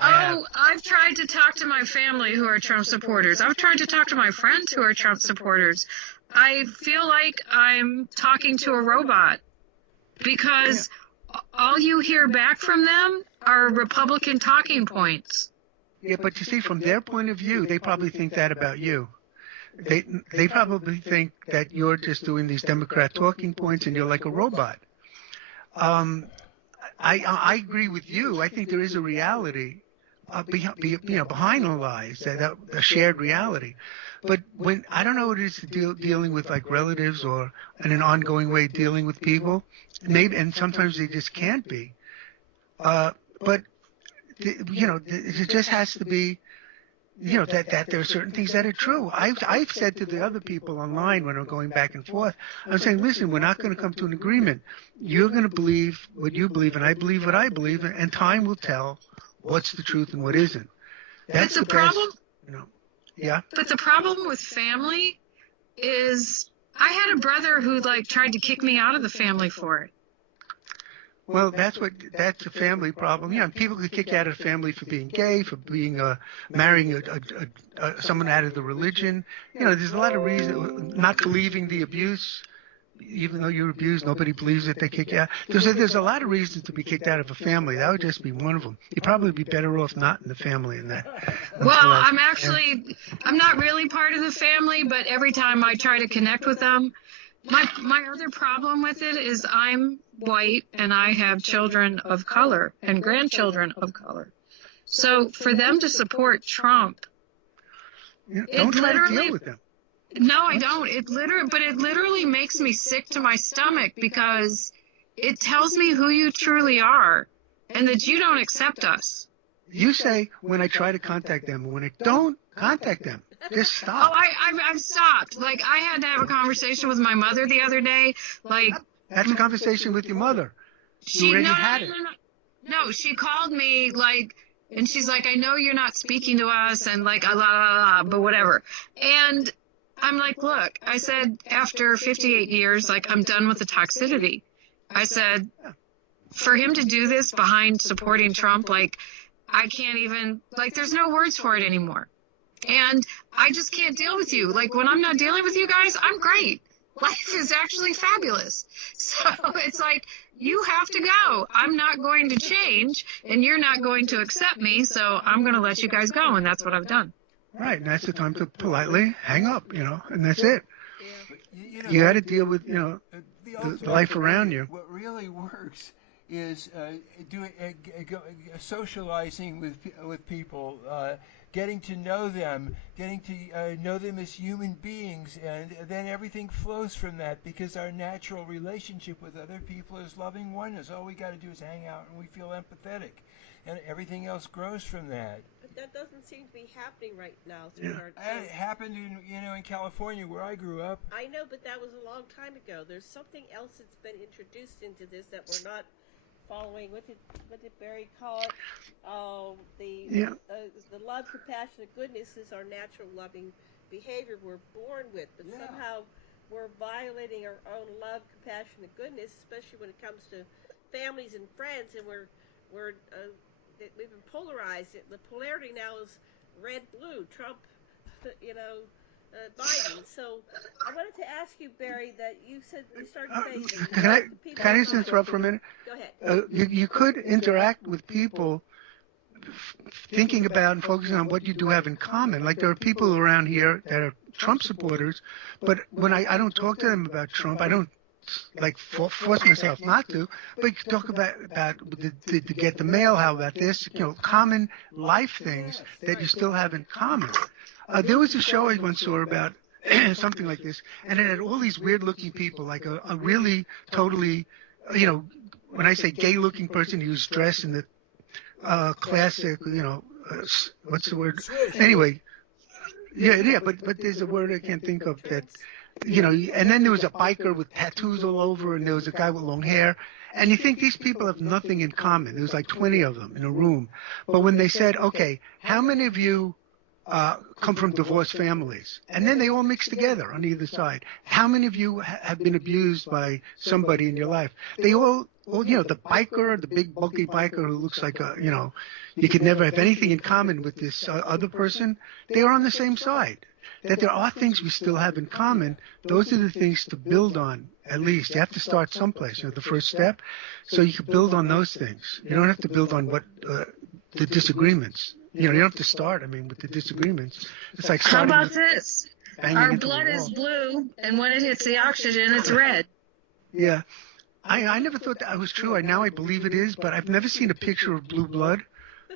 I've tried to talk to my family who are Trump supporters. I've tried to talk to my friends who are Trump supporters. I feel like I'm talking to a robot because all you hear back from them are Republican talking points. Yeah, but you see, from their point of view, they probably think that about you. They probably think that you're just doing these Democrat talking points and you're like a robot. I agree with you. I think there is a reality behind the lies, a shared reality. But when I don't know what it is to dealing with like relatives or in an ongoing way dealing with people, maybe, and sometimes they just can't be. But it just has to be, that there are certain things that are true. I've said to the other people online when I'm going back and forth, I'm saying, listen, we're not going to come to an agreement. You're going to believe what you believe, and I believe what I believe, and time will tell what's the truth and what isn't. That's the problem. Yeah. But the problem with family is I had a brother who tried to kick me out of the family for it. Well, that's a family problem. Yeah, people could kick you out of the family for being gay, for being marrying someone out of the religion. There's a lot of reasons. Not believing the abuse, even though you're abused, nobody believes it. They kick you out. There's a lot of reasons to be kicked out of a family. That would just be one of them. You'd probably be better off not in the family than that. Well, I'm not really part of the family, but every time I try to connect with them, my other problem with it is I'm white and I have children of color and grandchildren of color. So for them to support Trump, don't try to deal with them. No, I don't. It literally makes me sick to my stomach because it tells me who you truly are and that you don't accept us. You say when I try to contact them, when I don't contact them, just stop. Oh, I've stopped. I had to have a conversation with my mother the other day. That's a conversation with your mother. No, she called me and she's like, I know you're not speaking to us and but whatever. And I'm like, look, I said, after 58 years, I'm done with the toxicity. I said, for him to do this behind supporting Trump, like, I can't even, like, there's no words for it anymore. And I just can't deal with you. Like, when I'm not dealing with you guys, I'm great. Life is actually fabulous. So it's like, you have to go. I'm not going to change, and you're not going to accept me, so I'm going to let you guys go, and that's what I've done. Right, and that's the time to politely hang up, and that's it. Yeah. You got to deal with, the life around you. What really works is socializing with people, getting to know them, getting to know them as human beings, and then everything flows from that, because our natural relationship with other people is loving oneness. All we got to do is hang out, and we feel empathetic, and everything else grows from that. But that doesn't seem to be happening right now. It happened in California, where I grew up. I know, but that was a long time ago. There's something else that's been introduced into this that we're not following. What did Barrie call it? The love, compassion, and goodness is our natural loving behavior we're born with, but somehow we're violating our own love, compassion, and goodness, especially when it comes to families and friends, and we've been polarized. The polarity now is red, blue, Trump, Biden. So I wanted to ask you, Barrie, that you said you started saying that Can I just interrupt for a minute? Go ahead. You could interact with people thinking about and focusing on what you do have in common. Like, there are people around here that are Trump supporters, but when I don't talk to them about Trump, I don't force myself not to, but you can talk about to get the mail, how about this, common life things that you still have in common. There was a show I once saw about something like this, and it had all these weird-looking people, like a really totally, when I say gay-looking person, he was dressed in the classic, what's the word? Anyway, but there's a word I can't think of that, and then there was a biker with tattoos all over, and there was a guy with long hair, and you think these people have nothing in common. There was like 20 of them in a room, but when they said, okay, how many of you come from divorced families? And then they all mix together on either side. How many of you have been abused by somebody in your life? They all, the biker, the big bulky biker who looks like you could never have anything in common with this other person, they are on the same side. That there are things we still have in common. Those are the things to build on, at least. You have to start someplace, the first step, so you can build on those things. You don't have to build on what the disagreements. You don't have to start, with the disagreements. It's like how about this? Our into blood is blue, and when it hits the oxygen, it's red. Yeah. I never thought that was true. Now I believe it is, but I've never seen a picture of blue blood.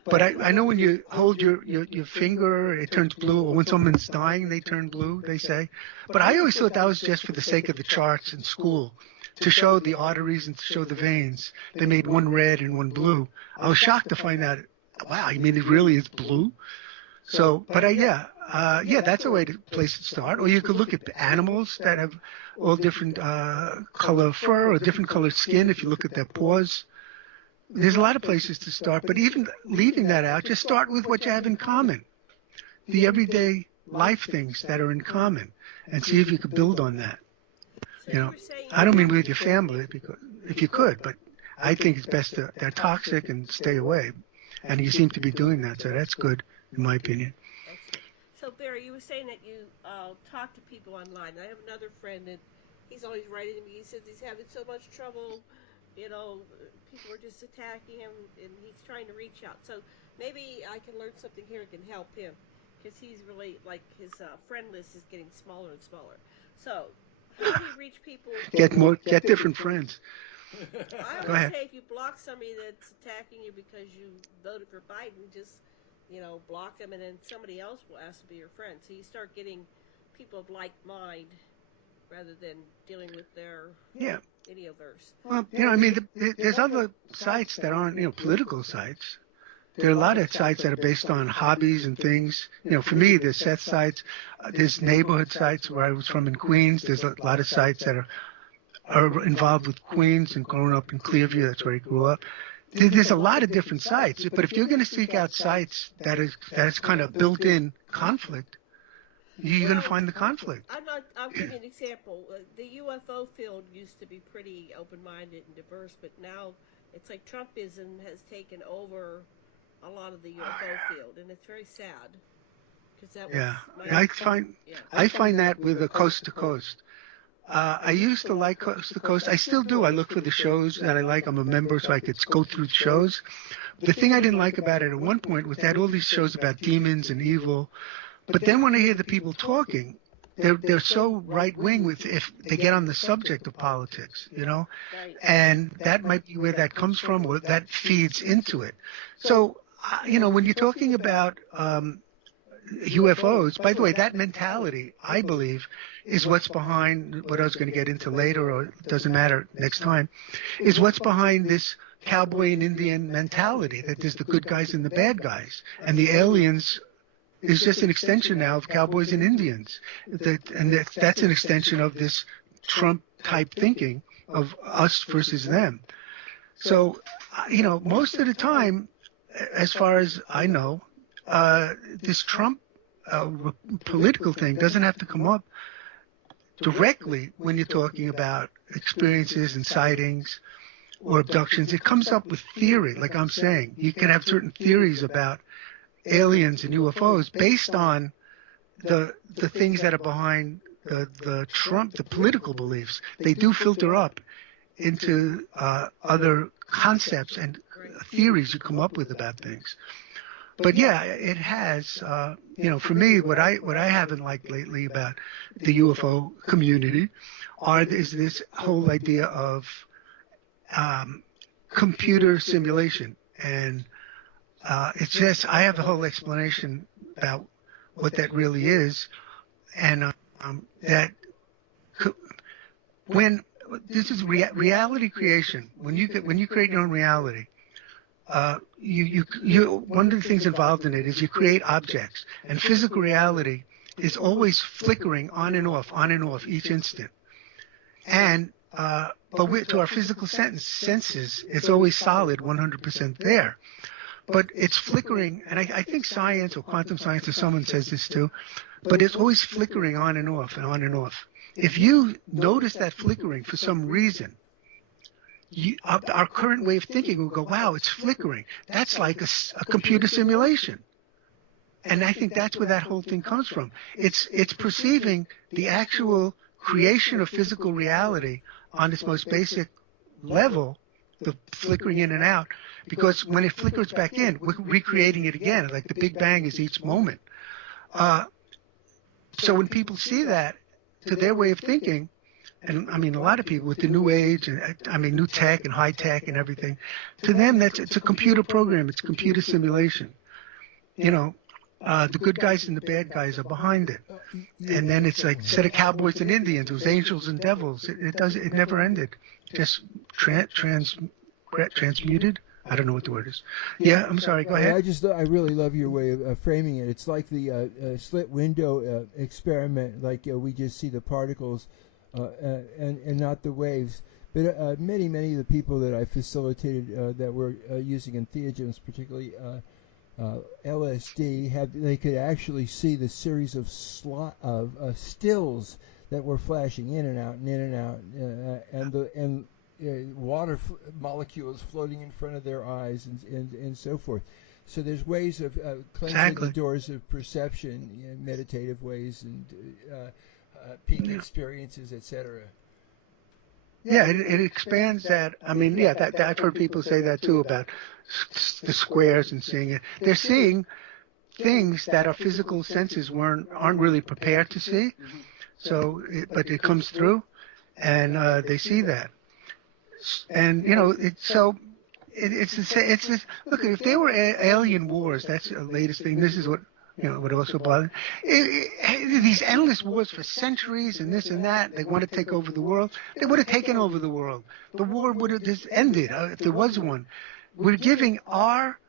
But I know when you hold your finger, it turns blue, or when someone's dying, they turn blue, they say. But I always thought that was just for the sake of the charts in school, to show the arteries and to show the veins. They made one red and one blue. I was shocked to find out, wow, you mean it really is blue? So, but that's a way to place to start. Or you could look at animals that have all different color of fur or different colored skin. If you look at their paws, there's a lot of places to start. But even leaving that out, just start with what you have in common, the everyday life things that are in common, and see if you could build on that. I don't mean with your family, because if you could, but I think it's best that they're toxic and stay away. And you seem to be doing that, so that's good, in my opinion. So, Barrie, you were saying that you talk to people online. I have another friend, and he's always writing to me. He says he's having so much trouble, people are just attacking him, and he's trying to reach out. So maybe I can learn something here and can help him, because he's really, his friend list is getting smaller and smaller. So how do you reach people? Get different friends. I always say if you block somebody that's attacking you because you voted for Biden, just, block them, and then somebody else will ask to be your friend. So you start getting people of like mind rather than dealing with their idioverse. Well, there's other sites that aren't, political sites. There are a lot of sites that are based on hobbies and things. For me, there's Seth sites. There's neighborhood sites where I was from in Queens. There's a lot of sites that are involved with Queens and growing up in Clearview. That's where I grew up. There's a lot of different sites. But if you're going to seek out sites that is kind of built-in conflict, you're going to find the conflict. I'll give you an example. The UFO field used to be pretty open-minded and diverse, but now It's like Trumpism has taken over a lot of the UFO field, and it's very sad. That was I find that with the Coast to Coast. I used to like Coast to Coast. I still do. I look for the shows that I like. I'm a member, so I could go through the shows. The thing I didn't like about it at one point was they had all these shows about demons and evil. But then when I hear the people talking, they're so right-wing with if they get on the subject of politics, you know? And that might be where that comes from, or that feeds into it. So, you know, when you're talking about UFOs, by the way, that mentality, I believe, is what's behind what I was going to get into later, or it doesn't matter next time, is what's behind this cowboy and Indian mentality, that there's the good guys and the bad guys. And the aliens is just an extension now of cowboys and Indians. That's an extension of this Trump-type thinking of us versus them. So, you know, most of the time, as far as I know, this Trump political thing doesn't have to come up directly when you're talking about experiences and sightings or abductions. It comes up with theory, like I'm saying. You can have certain theories about aliens and UFOs based on the things that are behind the Trump, the political beliefs. They do filter up into other concepts and theories you come up with about things. But yeah, it has, you know, for me, what I haven't liked lately about the UFO community is this whole idea of computer simulation. And it's just, I have a whole explanation about what that really is. And that when this is reality creation, when you create your own reality, one of the things involved in it is you create objects, and physical reality is always flickering on and off each instant. And but to our physical senses, it's always solid, 100% there. But it's flickering, and I think science or quantum science or someone says this too, but it's always flickering on and off and on and off. If you notice that flickering for some reason, our current way of thinking will go, wow, it's flickering. That's like a computer simulation. And I think that's where that whole thing comes from. It's perceiving the actual creation of physical reality on its most basic level, the flickering in and out, because when it flickers back in, we're recreating it again. Like the Big Bang is each moment. So when people see that, to their way of thinking, and I mean a lot of people with the new age, and I mean new tech and high tech and everything, to them it's a computer program, it's computer simulation. You know, the good guys and the bad guys are behind it, and then it's like instead of cowboys and Indians, it was angels and devils. It never ended, just transmuted. I don't know what the word is. Yeah, I'm sorry. Go ahead. I really love your way of framing it. It's like the slit window experiment. Like we just see the particles and not the waves. But many of the people that I facilitated that were using entheogens, particularly LSD, they could actually see the series of stills that were flashing in and out and in and out, and water molecules floating in front of their eyes and so forth. So there's ways of cleansing the doors of perception, meditative ways and peak experiences, etc. Yeah, it expands that. I mean, yeah, that I've heard people say that too about the squares and seeing it. They're seeing things that our physical senses aren't really prepared to see. So, but it comes through, and they see that. And you know, look, if there were alien wars, that's the latest thing. This is what, you know, what also bothers these endless wars for centuries and this and that. They want to take over the world. They would have taken over the world. The war would have just ended if there was one. We're giving our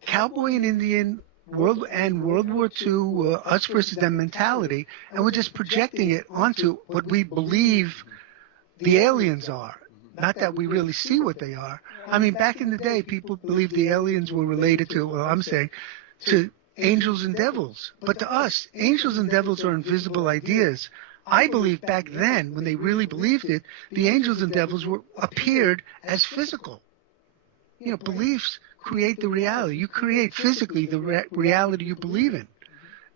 cowboy and Indian World War II us versus them mentality, and we're just projecting it onto what we believe the aliens are. Not that we really see what they are. I mean, back in the day, people believed the aliens were related to, well, I'm saying, to angels and devils. But to us, angels and devils are invisible ideas. I believe back then, when they really believed it, the angels and devils appeared as physical. beliefs create the reality. You create physically the reality you believe in.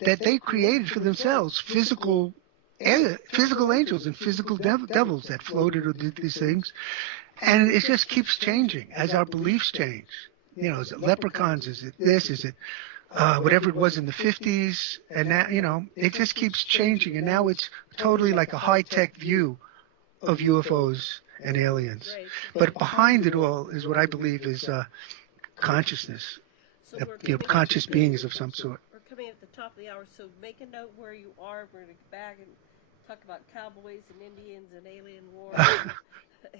That they created for themselves physical angels and physical devils that floated or did these things. And it just keeps changing as our beliefs change. Is it leprechauns? Is it this? Is it whatever it was in the 50s? And now, it just keeps changing. And now it's totally like a high-tech view of UFOs and aliens. Right. But behind it all is what I believe is consciousness, So conscious beings of some sort. We're coming at the top of the hour, so make a note where you are. We're going to get back and talk about cowboys and Indians and alien war.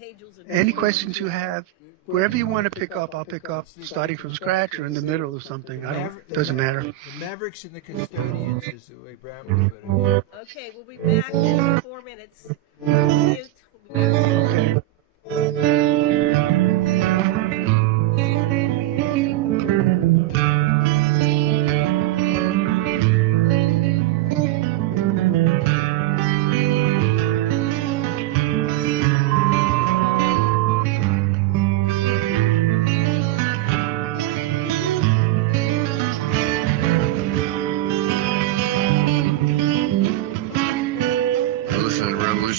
Angels and Any questions you have, wherever you want to pick up, I'll pick up, starting from scratch or in the middle of something. Doesn't matter. The Mavericks and the Custodians is the way Brown put it. Okay, we'll be back in 4 minutes. Mute. We'll be back.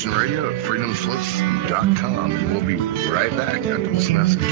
Radio at freedomslips.com, and we'll be right back after this message.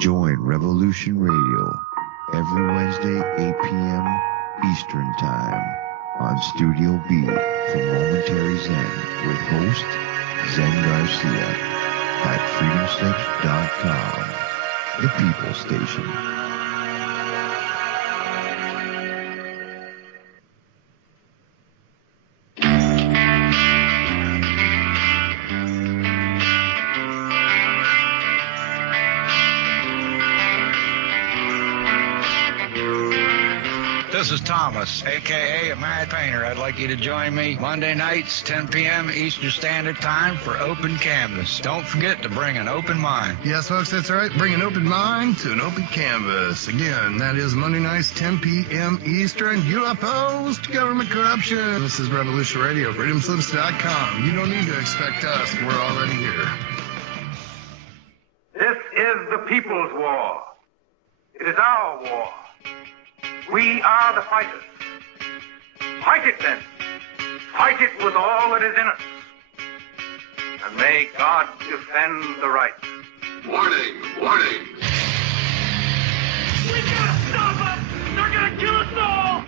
Join Revolution Radio every Wednesday, 8 p.m. Eastern Time on Studio B for Momentary Zen with host Zen Garcia at freedomslips.com, the People Station. This is Thomas, a.k.a. a Mad Painter. I'd like you to join me Monday nights, 10 p.m. Eastern Standard Time for Open Canvas. Don't forget to bring an open mind. Yes, folks, that's right. Bring an open mind to an open canvas. Again, that is Monday nights, 10 p.m. Eastern. UFOs to government corruption. This is Revolution Radio, freedomslips.com. You don't need to expect us. We're already here. This is the people's war. It is our war. We are the fighters. Fight it then. Fight it with all that is in us. And may God defend the right. Warning, warning. We gotta stop them! They're gonna kill us all!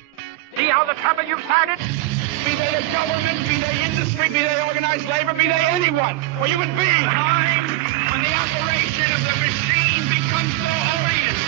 See how the trouble you've started? Be they a government, be they industry, be they organized labor, be they anyone, or human beings. Time when the operation of the machine becomes so odious,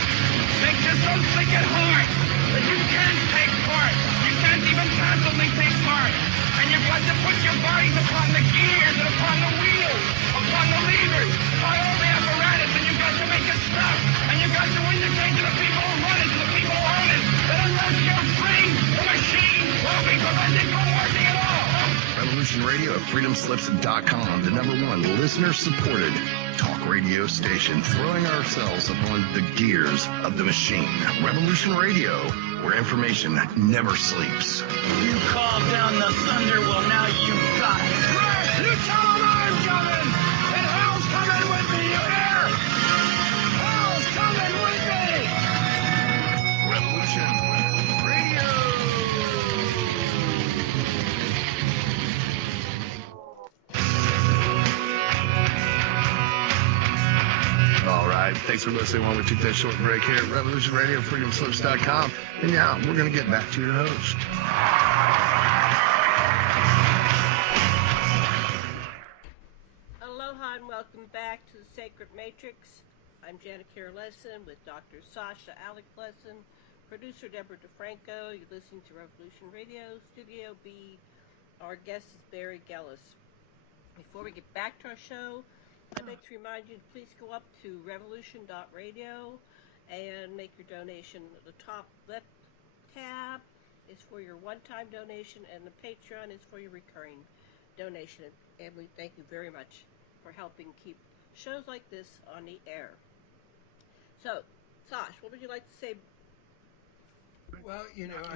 makes it so sick at heart that you can't take part. You can't even passively take part. And you've got to put your bodies upon the gears and upon the wheels, upon the levers, upon all the apparatus, and you've got to make it stop. And you've got to indicate to the people who run it, to the people who own it, that unless you're free, the machine will be prevented from working at all. Revolution Radio at freedomslips.com, the #1 listener-supported talk radio station, throwing ourselves upon the gears of the machine. Revolution Radio, where information never sleeps. You called down the thunder, well now you've got it. Right, you tell them I'm coming, and hell's coming with me, you hear? Hell's coming with me! Revolution Radio. All right, thanks for listening while we took that short break here at Revolution Radio, freedomslips.com. And now we're going to get back to your host. Aloha and welcome Welcome back to the Sacred Matrix. I'm Janet Lessin with Dr. Sasha Lessin, producer Deborah DeFranco. You're listening to Revolution Radio, Studio B. Our guest is Barrie Gellis. Before we get back to our show, I'd like to remind you to please go up to revolution.radio and make your donation. The top left tab is for your one-time donation, and the Patreon is for your recurring donation. And we thank you very much for helping keep shows like this on the air. So, Sash, what would you like to say? Well,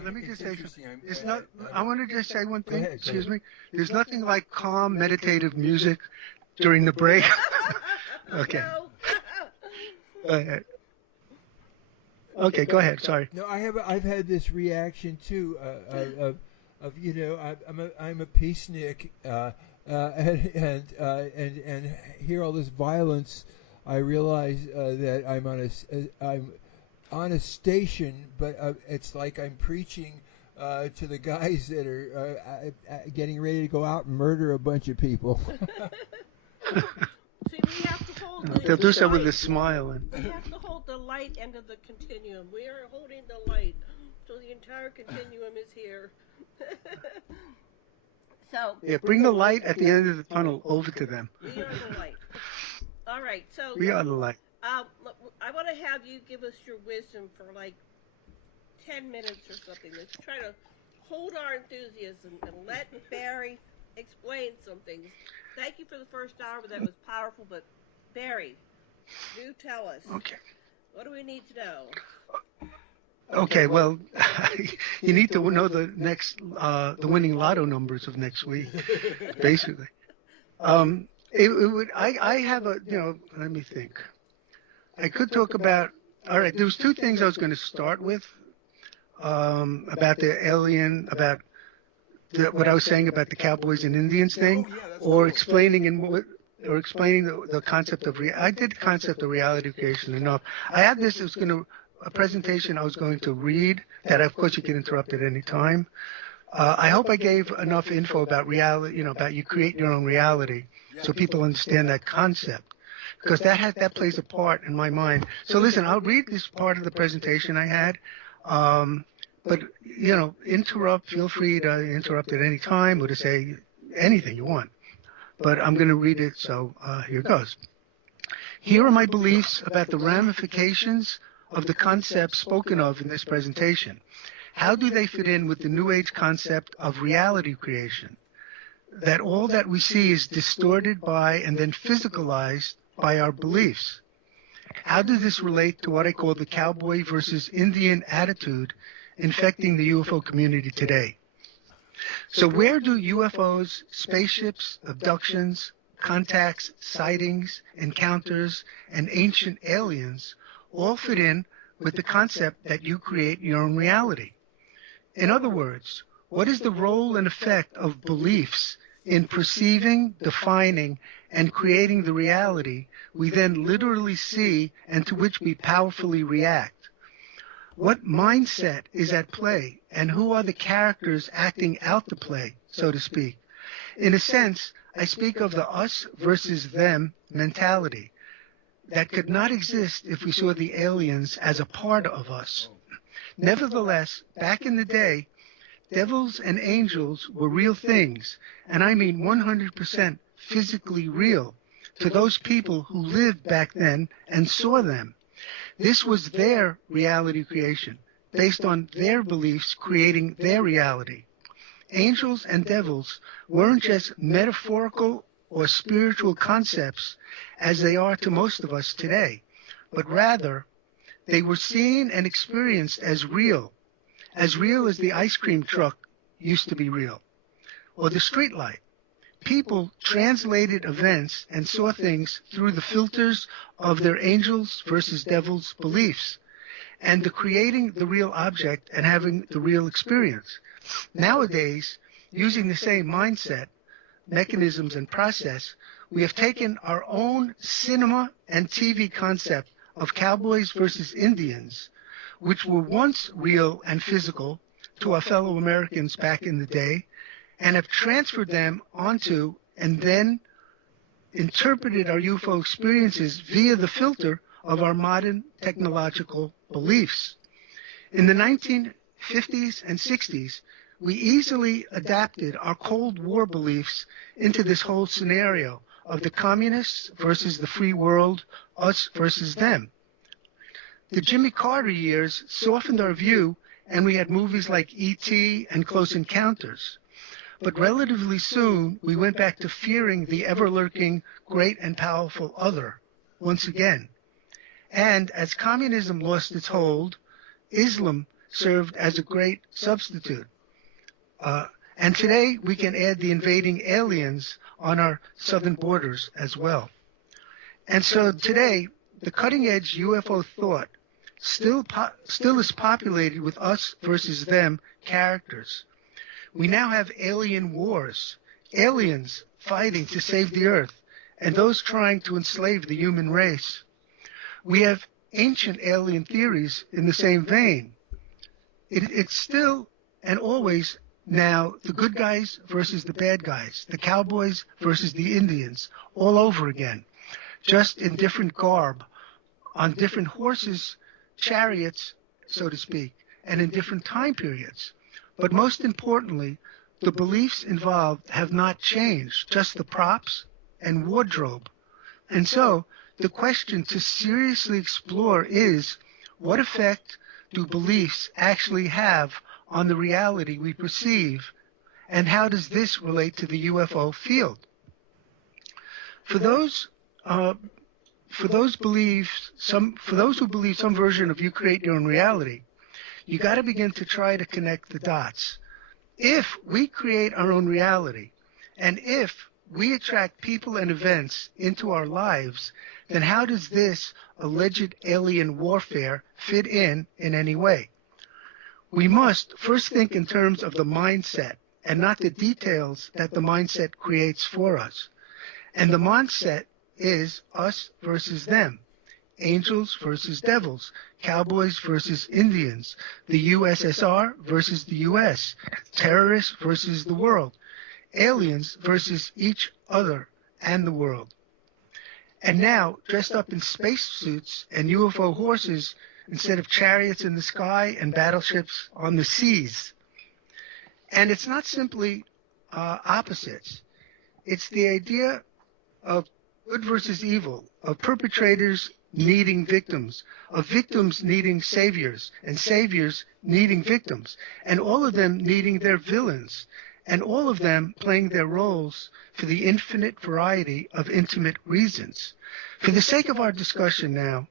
let me just say interesting. it's not. I want to just say one thing. Ahead, Excuse me. There's nothing like calm, meditative music during the break. Okay. Go ahead. Okay, go ahead. Sorry. No, I've had this reaction too of I'm a peacenik and hear all this violence. I realize that I'm on a station, but it's like I'm preaching to the guys that are getting ready to go out and murder a bunch of people. See, we have to hold They'll do so with a smile. We have to hold the light end of the continuum. We are holding the light, so the entire continuum is here. So yeah, bring the light at the end of the tunnel over to them. We are the light. All right, so we are the light. I want to have you give us your wisdom for like 10 minutes or something. Let's try to hold our enthusiasm and let Barrie explain some things. Thank you for the first hour, that was powerful, but Barrie, do tell us. Okay. What do we need to know? Okay, well, you need to know the winning lotto numbers of next week, basically. I have let me think. I could talk about, all right, there was two things I was going to start with, about the alien, about what I was saying about the Cowboys and Indians thing, or explaining the concept of I did the concept of reality creation enough. I had this, a presentation I was going to read that, of course, you can interrupt at any time. I hope I gave enough info about reality, about you create your own reality, so people understand that concept, because that plays a part in my mind. So listen, I'll read this part of the presentation I had, but feel free to interrupt at any time or to say anything you want. But I'm going to read it, so here goes. Here are my beliefs about the ramifications of the concepts spoken of in this presentation. How do they fit in with the New Age concept of reality creation? That all that we see is distorted by and then physicalized by our beliefs. How does this relate to what I call the Cowboy versus Indian attitude infecting the UFO community today? So where do UFOs, spaceships, abductions, contacts, sightings, encounters, and ancient aliens all fit in with the concept that you create your own reality? In other words, what is the role and effect of beliefs in perceiving, defining, and creating the reality we then literally see and to which we powerfully react? What mindset is at play, and who are the characters acting out the play, so to speak? In a sense, I speak of the us versus them mentality that could not exist if we saw the aliens as a part of us. Nevertheless, back in the day, devils and angels were real things, and I mean 100% physically real, to those people who lived back then and saw them. This was their reality creation, based on their beliefs creating their reality. Angels and devils weren't just metaphorical or spiritual concepts as they are to most of us today, but rather they were seen and experienced as real as the ice cream truck used to be real, or the street light. People translated events and saw things through the filters of their angels versus devils beliefs, and the creating the real object and having the real experience. Nowadays, using the same mindset, mechanisms, and process, we have taken our own cinema and TV concept of Cowboys versus Indians, which were once real and physical to our fellow Americans back in the day, and have transferred them onto and then interpreted our UFO experiences via the filter of our modern technological beliefs. In the 1950s and 60s, we easily adapted our Cold War beliefs into this whole scenario of the communists versus the free world, us versus them. The Jimmy Carter years softened our view, and we had movies like E.T. and Close Encounters. But relatively soon, we went back to fearing the ever-lurking great and powerful other once again. And as communism lost its hold, Islam served as a great substitute. And today, we can add the invading aliens on our southern borders as well. And so today, the cutting-edge UFO thought still is populated with us versus them characters. We now have alien wars, aliens fighting to save the earth, and those trying to enslave the human race. We have ancient alien theories in the same vein. It's still and always now the good guys versus the bad guys, the cowboys versus the Indians, all over again, just in different garb, on different horses, chariots, so to speak, and in different time periods. But most importantly, the beliefs involved have not changed, just the props and wardrobe. And so the question to seriously explore is, what effect do beliefs actually have on the reality we perceive, and how does this relate to the UFO field? For those who believe some version of you create your own reality, you got to begin to try to connect the dots. If we create our own reality, and if we attract people and events into our lives, then how does this alleged alien warfare fit in any way? We must first think in terms of the mindset and not the details that the mindset creates for us. And the mindset is us versus them. Angels versus devils, cowboys versus Indians, the USSR versus the US, terrorists versus the world, aliens versus each other and the world. And now, dressed up in spacesuits and UFO horses instead of chariots in the sky and battleships on the seas. And it's not simply opposites. It's the idea of good versus evil, of perpetrators needing victims, of victims needing saviors, and saviors needing victims, and all of them needing their villains, and all of them playing their roles for the infinite variety of intimate reasons. For the sake of our discussion now,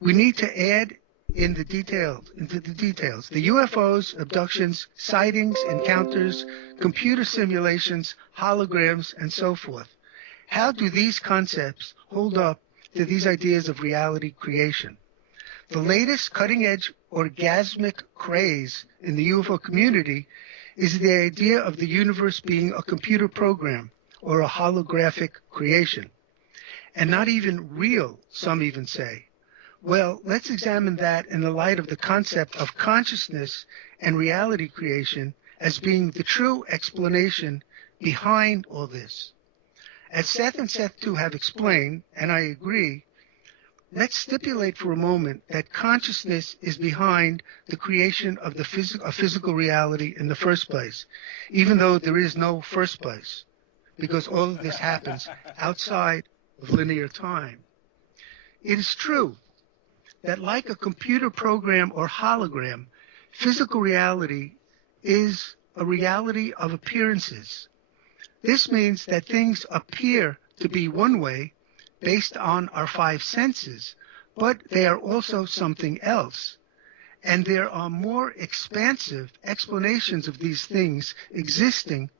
we need to add into the details, the UFOs, abductions, sightings, encounters, computer simulations, holograms, and so forth. How do these concepts hold up to these ideas of reality creation? The latest cutting-edge orgasmic craze in the UFO community is the idea of the universe being a computer program or a holographic creation, and not even real, some even say. Well, let's examine that in the light of the concept of consciousness and reality creation as being the true explanation behind all this. As Seth and Seth2 have explained, and I agree, let's stipulate for a moment that consciousness is behind the creation of the physical reality in the first place, even though there is no first place, because all of this happens outside of linear time. It is true that like a computer program or hologram, physical reality is a reality of appearances. This means that things appear to be one way based on our five senses, but they are also something else. And there are more expansive explanations of these things existing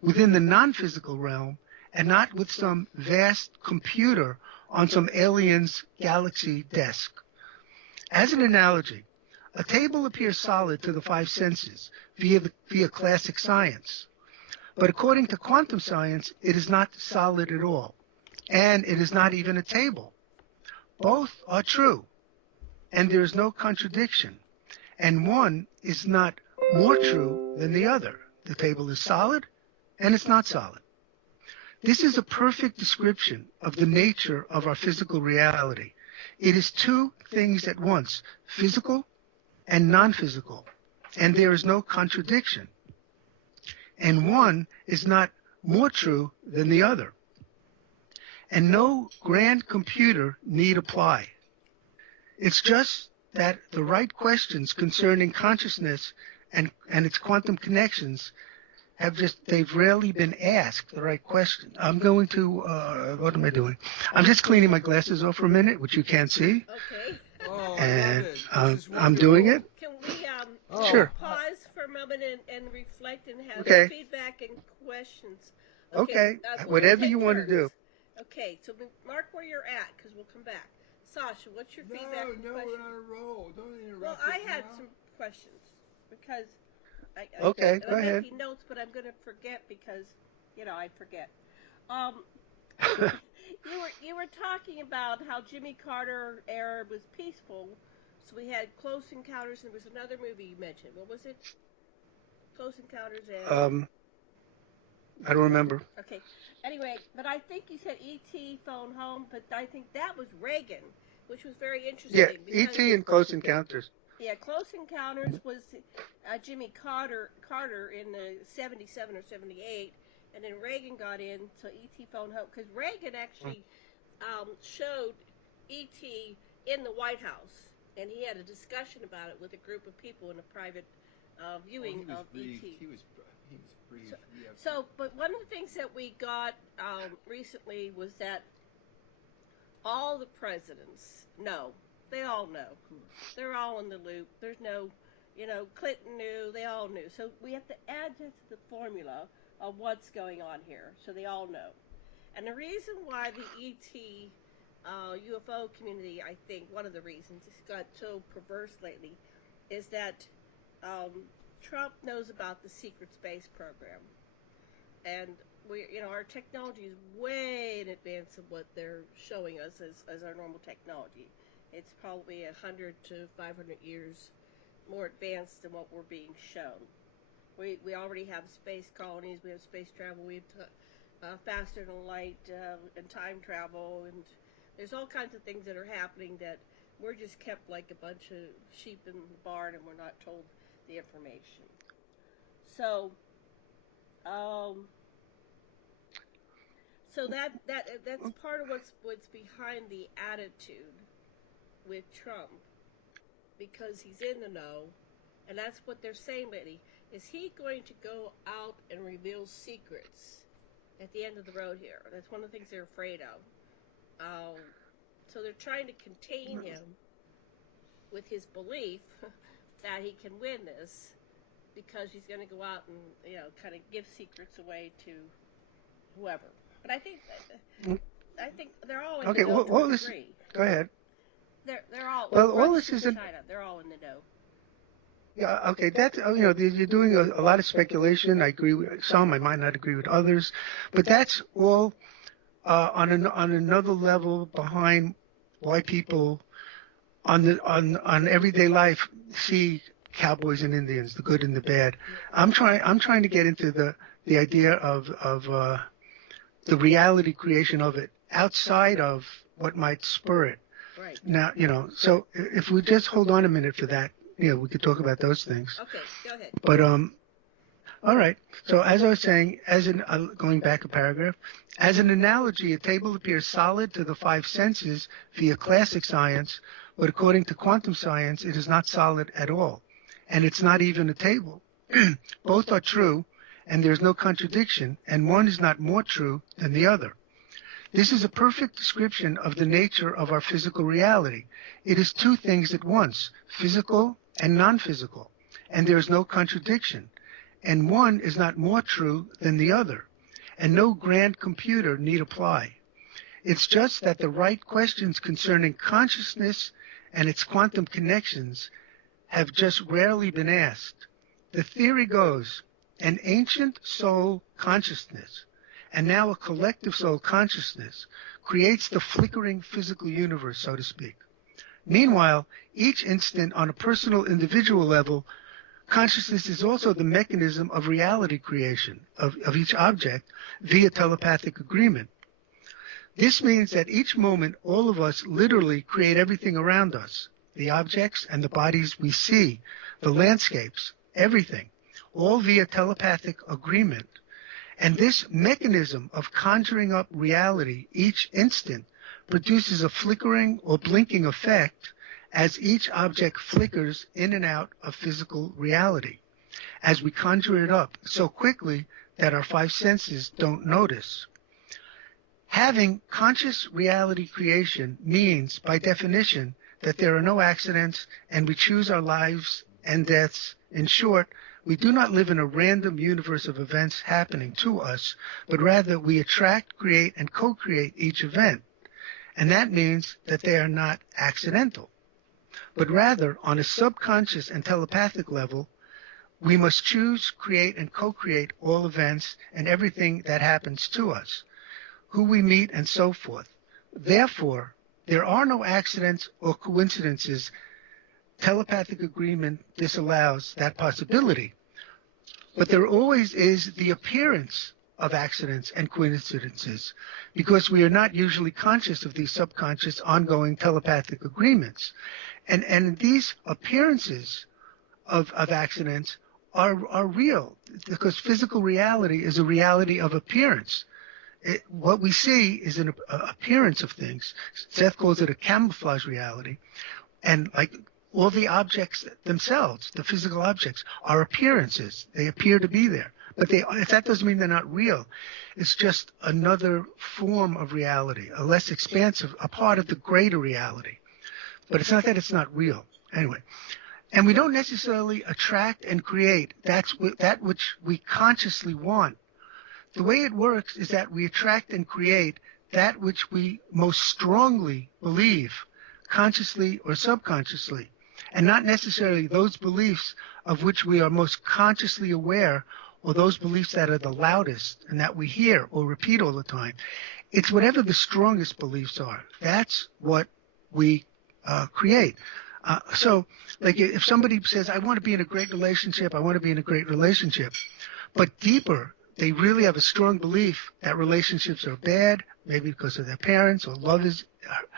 within the non-physical realm and not with some vast computer on some alien's galaxy desk. As an analogy, a table appears solid to the five senses via classic science. But according to quantum science, it is not solid at all. And it is not even a table. Both are true. And there is no contradiction. And one is not more true than the other. The table is solid, and it's not solid. This is a perfect description of the nature of our physical reality. It is two things at once, physical and non-physical, and there is no contradiction. And one is not more true than the other. And no grand computer need apply. It's just that the right questions concerning consciousness and its quantum connections they've rarely been asked the right question. I'm going to, what am I doing? I'm just cleaning my glasses off for a minute, which you can't see. Okay. Oh, And I love it. I'm doing it. Can we Sure. pause for a moment and reflect and have Okay. feedback and questions? Okay. We'll Whatever take you want to turns. do. Okay, so mark where you're at because we'll come back. Sasha, what's your feedback and No, question? we're on a roll. Don't interrupt. Well, I had some questions because Okay, go I'm ahead. making notes, but I'm going to forget because, I forget. You were talking about how Jimmy Carter era was peaceful, so we had Close Encounters, and there was another movie you mentioned. What was it? Close Encounters and... I don't remember. Okay. Anyway, but I think you said E.T. Phone Home, but I think that was Reagan, which was very interesting. Yeah, E.T. and Close Encounters. Yeah, Close Encounters was Jimmy Carter in the 77 or 78, and then Reagan got in, so E.T. Phone Home, because Reagan actually showed E.T. in the White House, and he had a discussion about it with a group of people in a private viewing of E.T. He was brief. So, but one of the things that we got recently was that all the presidents know. They all know. They're all in the loop. There's no, Clinton knew. They all knew. So we have to add that to the formula of what's going on here, so they all know. And the reason why the ET UFO community, I think, one of the reasons it's got so perverse lately, is that Trump knows about the secret space program, and our technology is way in advance of what they're showing us as our normal technology. It's probably 100 to 500 years more advanced than what we're being shown. We already have space colonies, we have space travel, we have faster than light and time travel, and there's all kinds of things that are happening that we're just kept like a bunch of sheep in the barn and we're not told the information. So, that's part of what's behind the attitude with Trump, because he's in the know, and that's what they're saying lately. Is he going to go out and reveal secrets at the end of the road here? That's one of the things they're afraid of. So they're trying to contain him with his belief that he can win this, because he's going to go out and kind of give secrets away to whoever. But I think they're all in the know to a degree. Go ahead. They're all. Well, all this is China. They're all in the know. Yeah, okay, that's, you're doing a lot of speculation. I agree with some, I might not agree with others, but that's all on another level behind why people on everyday life see cowboys and Indians, the good and the bad. I'm trying to get into the idea of the reality creation of it outside of what might spur it. Right. Now, so if we just hold on a minute for that, we could talk about those things. Okay, go ahead. But, all right. So as I was saying, going back a paragraph, as an analogy, a table appears solid to the five senses via classic science, but according to quantum science, it is not solid at all. And it's not even a table. Both are true, and there's no contradiction, and one is not more true than the other. This is a perfect description of the nature of our physical reality. It is two things at once, physical and non-physical, and there is no contradiction, and one is not more true than the other, and no grand computer need apply. It's just that the right questions concerning consciousness and its quantum connections have just rarely been asked. The theory goes, an ancient soul consciousness, and now a collective soul consciousness, creates the flickering physical universe, so to speak. Meanwhile, each instant on a personal individual level Consciousness is also the mechanism of reality creation of each object via telepathic agreement. This means that each moment all of us literally create everything around us, the objects and the bodies we see, the landscapes, everything, all via telepathic agreement. And this mechanism of conjuring up reality each instant produces a flickering or blinking effect as each object flickers in and out of physical reality, as we conjure it up so quickly that our five senses don't notice. Having conscious reality creation means, by definition, that there are no accidents and we choose our lives and deaths. In short, we do not live in a random universe of events happening to us, but rather we attract, create, and co-create each event. And that means that they are not accidental, but rather on a subconscious and telepathic level, we must choose, create, and co-create all events and everything that happens to us, who we meet, and so forth. Therefore, there are no accidents or coincidences. Telepathic agreement disallows that possibility. But there always is the appearance of accidents and coincidences, because we are not usually conscious of these subconscious ongoing telepathic agreements. And these appearances of accidents are real, because physical reality is a reality of appearance. What we see is an appearance of things. Seth calls it a camouflage reality. And like all the objects themselves, the physical objects, are appearances. They appear to be there. But that doesn't mean they're not real. It's just another form of reality, a less expansive, a part of the greater reality. But it's not that it's not real. Anyway. And we don't necessarily attract and create that which we consciously want. The way it works is that we attract and create that which we most strongly believe, consciously or subconsciously, and not necessarily those beliefs of which we are most consciously aware, or those beliefs that are the loudest and that we hear or repeat all the time. It's whatever the strongest beliefs are. That's what we create. So, like if somebody says, I want to be in a great relationship, I want to be in a great relationship, but deeper, they really have a strong belief that relationships are bad, maybe because of their parents, or love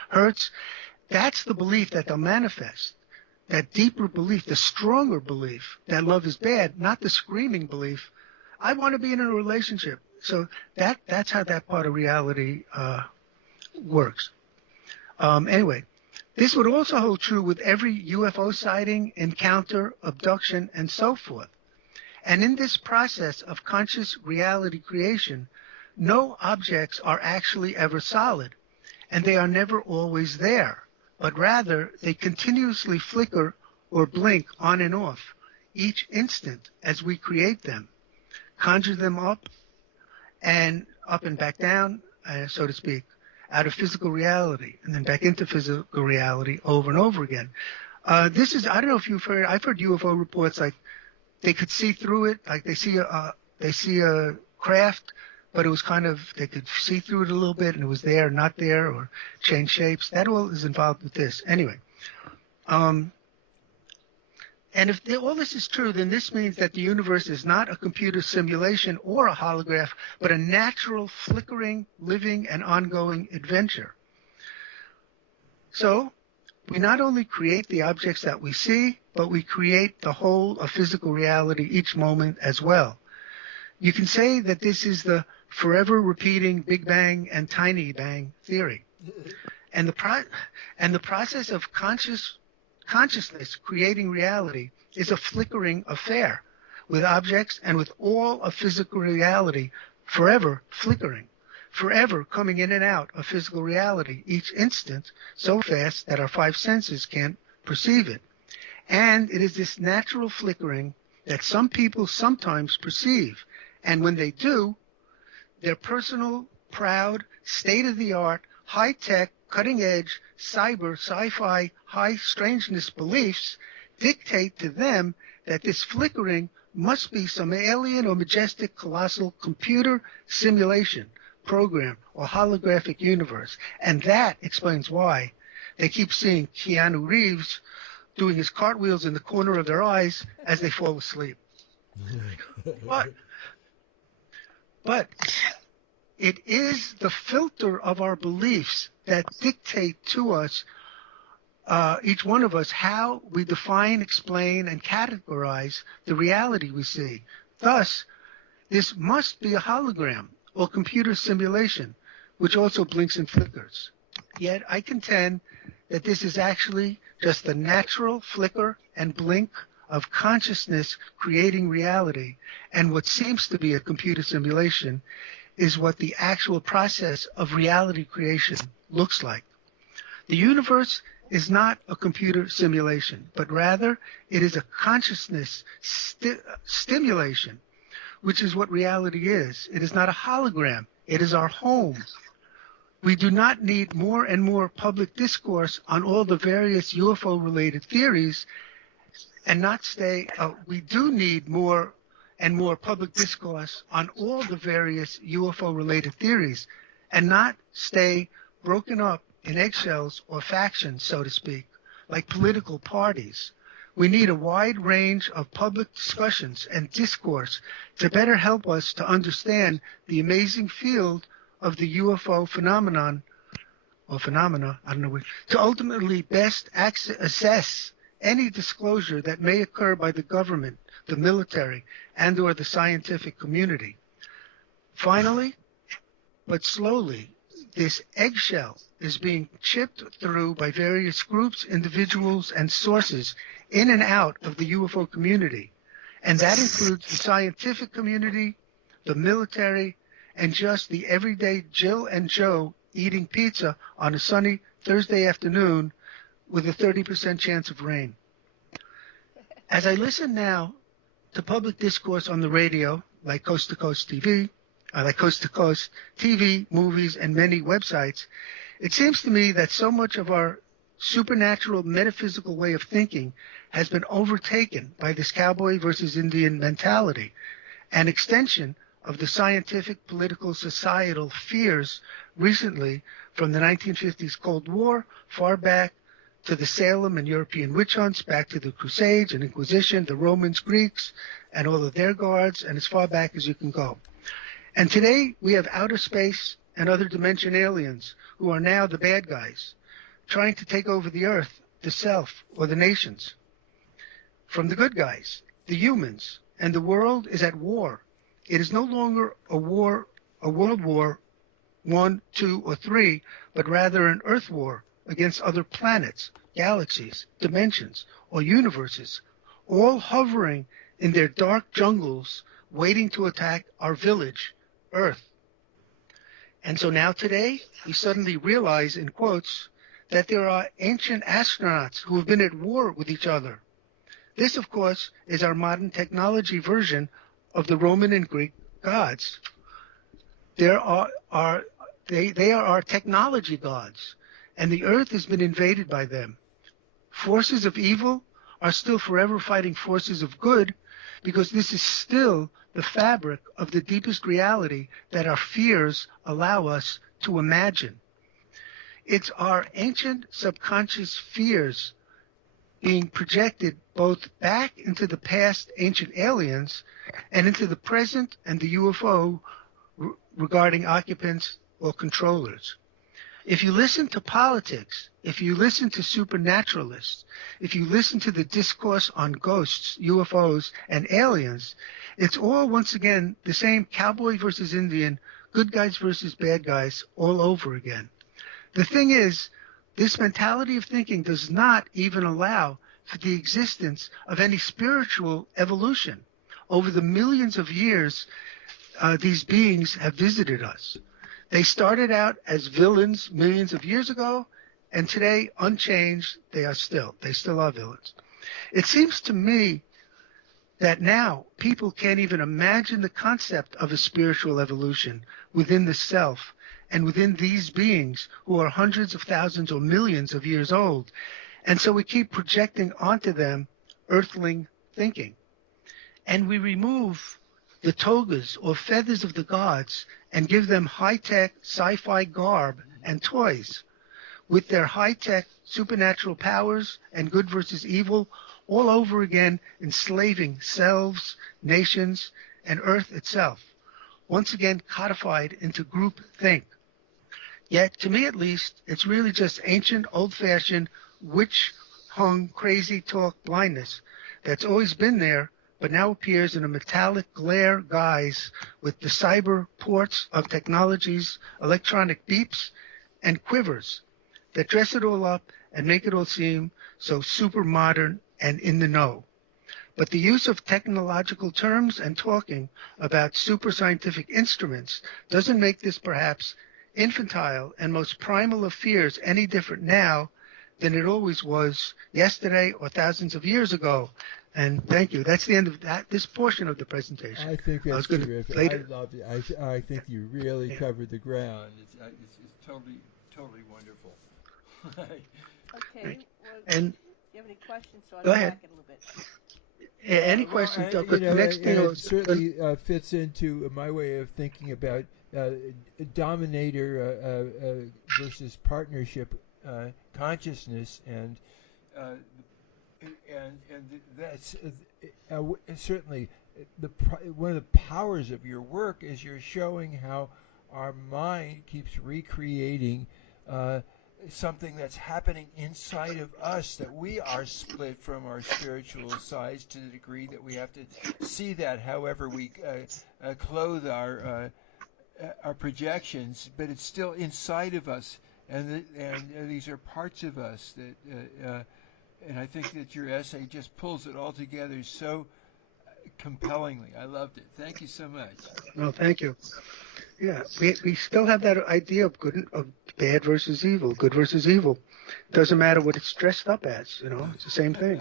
hurts. That's the belief that they'll manifest. That deeper belief, the stronger belief that love is bad, not the screaming belief, I want to be in a relationship. So that's how that part of reality works. Anyway, this would also hold true with every UFO sighting, encounter, abduction, and so forth. And in this process of conscious reality creation, no objects are actually ever solid, and they are never always there, but rather they continuously flicker or blink on and off each instant as we create them, conjure them up and back down, so to speak, out of physical reality, and then back into physical reality over and over again. This is, I don't know if you've heard, I've heard UFO reports like they could see through it, like they see a craft, but it was kind of, they could see through it a little bit, and it was there, not there, or change shapes. That all is involved with this. Anyway, and if all this is true, then this means that the universe is not a computer simulation or a holograph, but a natural, flickering, living, and ongoing adventure. So, we not only create the objects that we see, but we create the whole of physical reality each moment as well. You can say that this is the forever repeating Big Bang and Tiny Bang theory. And the process of consciousness creating reality is a flickering affair with objects and with all of physical reality forever flickering, forever coming in and out of physical reality each instant so fast that our five senses can't perceive it. And it is this natural flickering that some people sometimes perceive. And when they do, their personal, proud, state-of-the-art, high-tech, cutting-edge, cyber, sci-fi, high strangeness beliefs dictate to them that this flickering must be some alien or majestic, colossal computer simulation, program, or holographic universe. And that explains why they keep seeing Keanu Reeves doing his cartwheels in the corner of their eyes as they fall asleep. But it is the filter of our beliefs that dictate to us, each one of us, how we define, explain, and categorize the reality we see. Thus, this must be a hologram or computer simulation, which also blinks and flickers. Yet I contend that this is actually just the natural flicker and blink of consciousness creating reality, and what seems to be a computer simulation is what the actual process of reality creation looks like. The universe is not a computer simulation, but rather it is a consciousness stimulation, which is what reality is. It is not a hologram. It is our home. We do not need more and more public discourse on all the various UFO-related theories, and not stay. We do need more and more public discourse on all the various UFO-related theories, and not stay broken up in eggshells or factions, so to speak, like political parties. We need a wide range of public discussions and discourse to better help us to understand the amazing field of the UFO phenomena, I don't know, to ultimately best assess any disclosure that may occur by the government, the military, and or the scientific community. Finally, but slowly, this eggshell is being chipped through by various groups, individuals, and sources in and out of the UFO community. And that includes the scientific community, the military, and just the everyday Jill and Joe eating pizza on a sunny Thursday afternoon with a 30% chance of rain. As I listen now to public discourse on the radio, like Coast to Coast TV, movies, and many websites, it seems to me that so much of our supernatural metaphysical way of thinking has been overtaken by this cowboy versus Indian mentality, an extension of the scientific, political, societal fears recently from the 1950s Cold War, far back to the Salem and European witch hunts, back to the Crusades and Inquisition, the Romans, Greeks, and all of their guards, and as far back as you can go. And today we have outer space and other dimension aliens who are now the bad guys, trying to take over the earth, the self, or the nations. From the good guys, the humans, and the world is at war. It is no longer a world war I, II, or III, but rather an earth war against other planets, galaxies, dimensions, or universes, all hovering in their dark jungles, waiting to attack our village, Earth. And so now today, we suddenly realize, in quotes, that there are ancient astronauts who have been at war with each other. This, of course, is our modern technology version of the Roman and Greek gods. They are our technology gods, and the earth has been invaded by them. Forces of evil are still forever fighting forces of good, because this is still the fabric of the deepest reality that our fears allow us to imagine. It's our ancient subconscious fears being projected both back into the past ancient aliens and into the present and the UFO regarding occupants or controllers. If you listen to politics, if you listen to supernaturalists, if you listen to the discourse on ghosts, UFOs, and aliens, it's all once again the same cowboy versus Indian, good guys versus bad guys all over again. The thing is, this mentality of thinking does not even allow for the existence of any spiritual evolution. Over the millions of years these beings have visited us. They started out as villains millions of years ago, and today, unchanged, they still are villains. It seems to me that now people can't even imagine the concept of a spiritual evolution within the self and within these beings who are hundreds of thousands or millions of years old. And so we keep projecting onto them earthling thinking. And we remove the togas or feathers of the gods and give them high-tech sci-fi garb and toys. With their high-tech supernatural powers, and good versus evil all over again, enslaving selves, nations, and Earth itself, once again codified into group think. Yet, to me at least, it's really just ancient, old-fashioned, witch-hung, crazy talk blindness that's always been there, but now appears in a metallic glare guise with the cyber ports of technologies, electronic beeps, and quivers that dress it all up and make it all seem so super modern and in the know. But the use of technological terms and talking about super scientific instruments doesn't make this perhaps infantile and most primal of fears any different now than it always was yesterday or thousands of years ago. And thank you. That's the end of this portion of the presentation. I think that's terrific. I love it. I think you really covered the ground. It's totally wonderful. Okay. Well, and do you have any questions? So I'll go ahead. back a little bit. Yeah, any questions? The next thing it certainly fits into my way of thinking about dominator versus partnership consciousness, and that's certainly one of the powers of your work is you're showing how our mind keeps recreating something that's happening inside of us, that we are split from our spiritual sides to the degree that we have to see that however we clothe our projections, but it's still inside of us, and these are parts of us that and I think that your essay just pulls it all together so compellingly. I loved it. Thank you so much. No, thank you. Yeah, we still have that idea of bad versus evil, good versus evil. Doesn't matter what it's dressed up as, it's the same thing.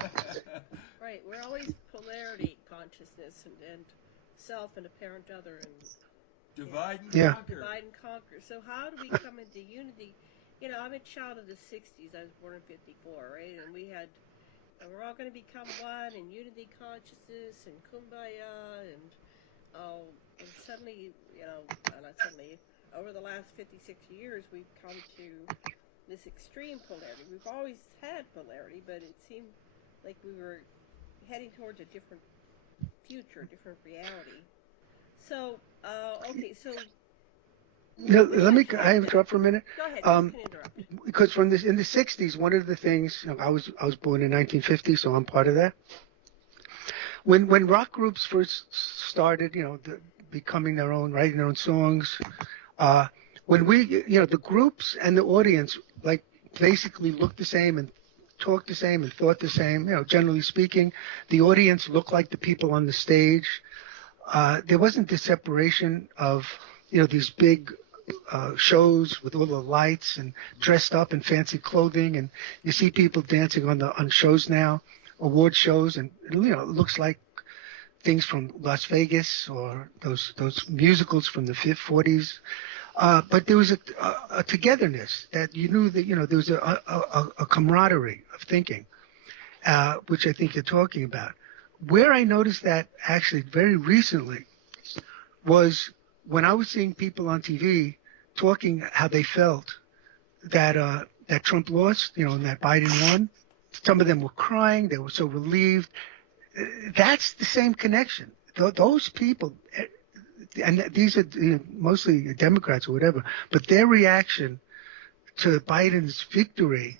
Right, we're always polarity consciousness and self and apparent other and divide and conquer. Divide and conquer. So how do we come into unity? I'm a child of the 60s. I was born in 54, right? And we're all going to become one and unity consciousness and kumbaya and suddenly, not suddenly, over the last 56 years, we've come to this extreme polarity. We've always had polarity, but it seemed like we were heading towards a different future, a different reality. So, okay, so... I interrupt for a minute. Go ahead, you can interrupt. Because in the 60s, one of the things, I was born in 1950, so I'm part of that. When rock groups first started, becoming their own, writing their own songs, when the groups and the audience, basically looked the same and talked the same and thought the same, generally speaking, the audience looked like the people on the stage. There wasn't this separation of, these big shows with all the lights and dressed up in fancy clothing, and you see people dancing on shows now, award shows, and it looks like things from Las Vegas or those musicals from the 40s. But there was a togetherness that you knew that there was a camaraderie of thinking, which I think you're talking about. Where I noticed that actually very recently was when I was seeing people on TV talking how they felt that Trump lost, and that Biden won. Some of them were crying. They were so relieved. That's the same connection. Those people, and these are mostly Democrats or whatever, but their reaction to Biden's victory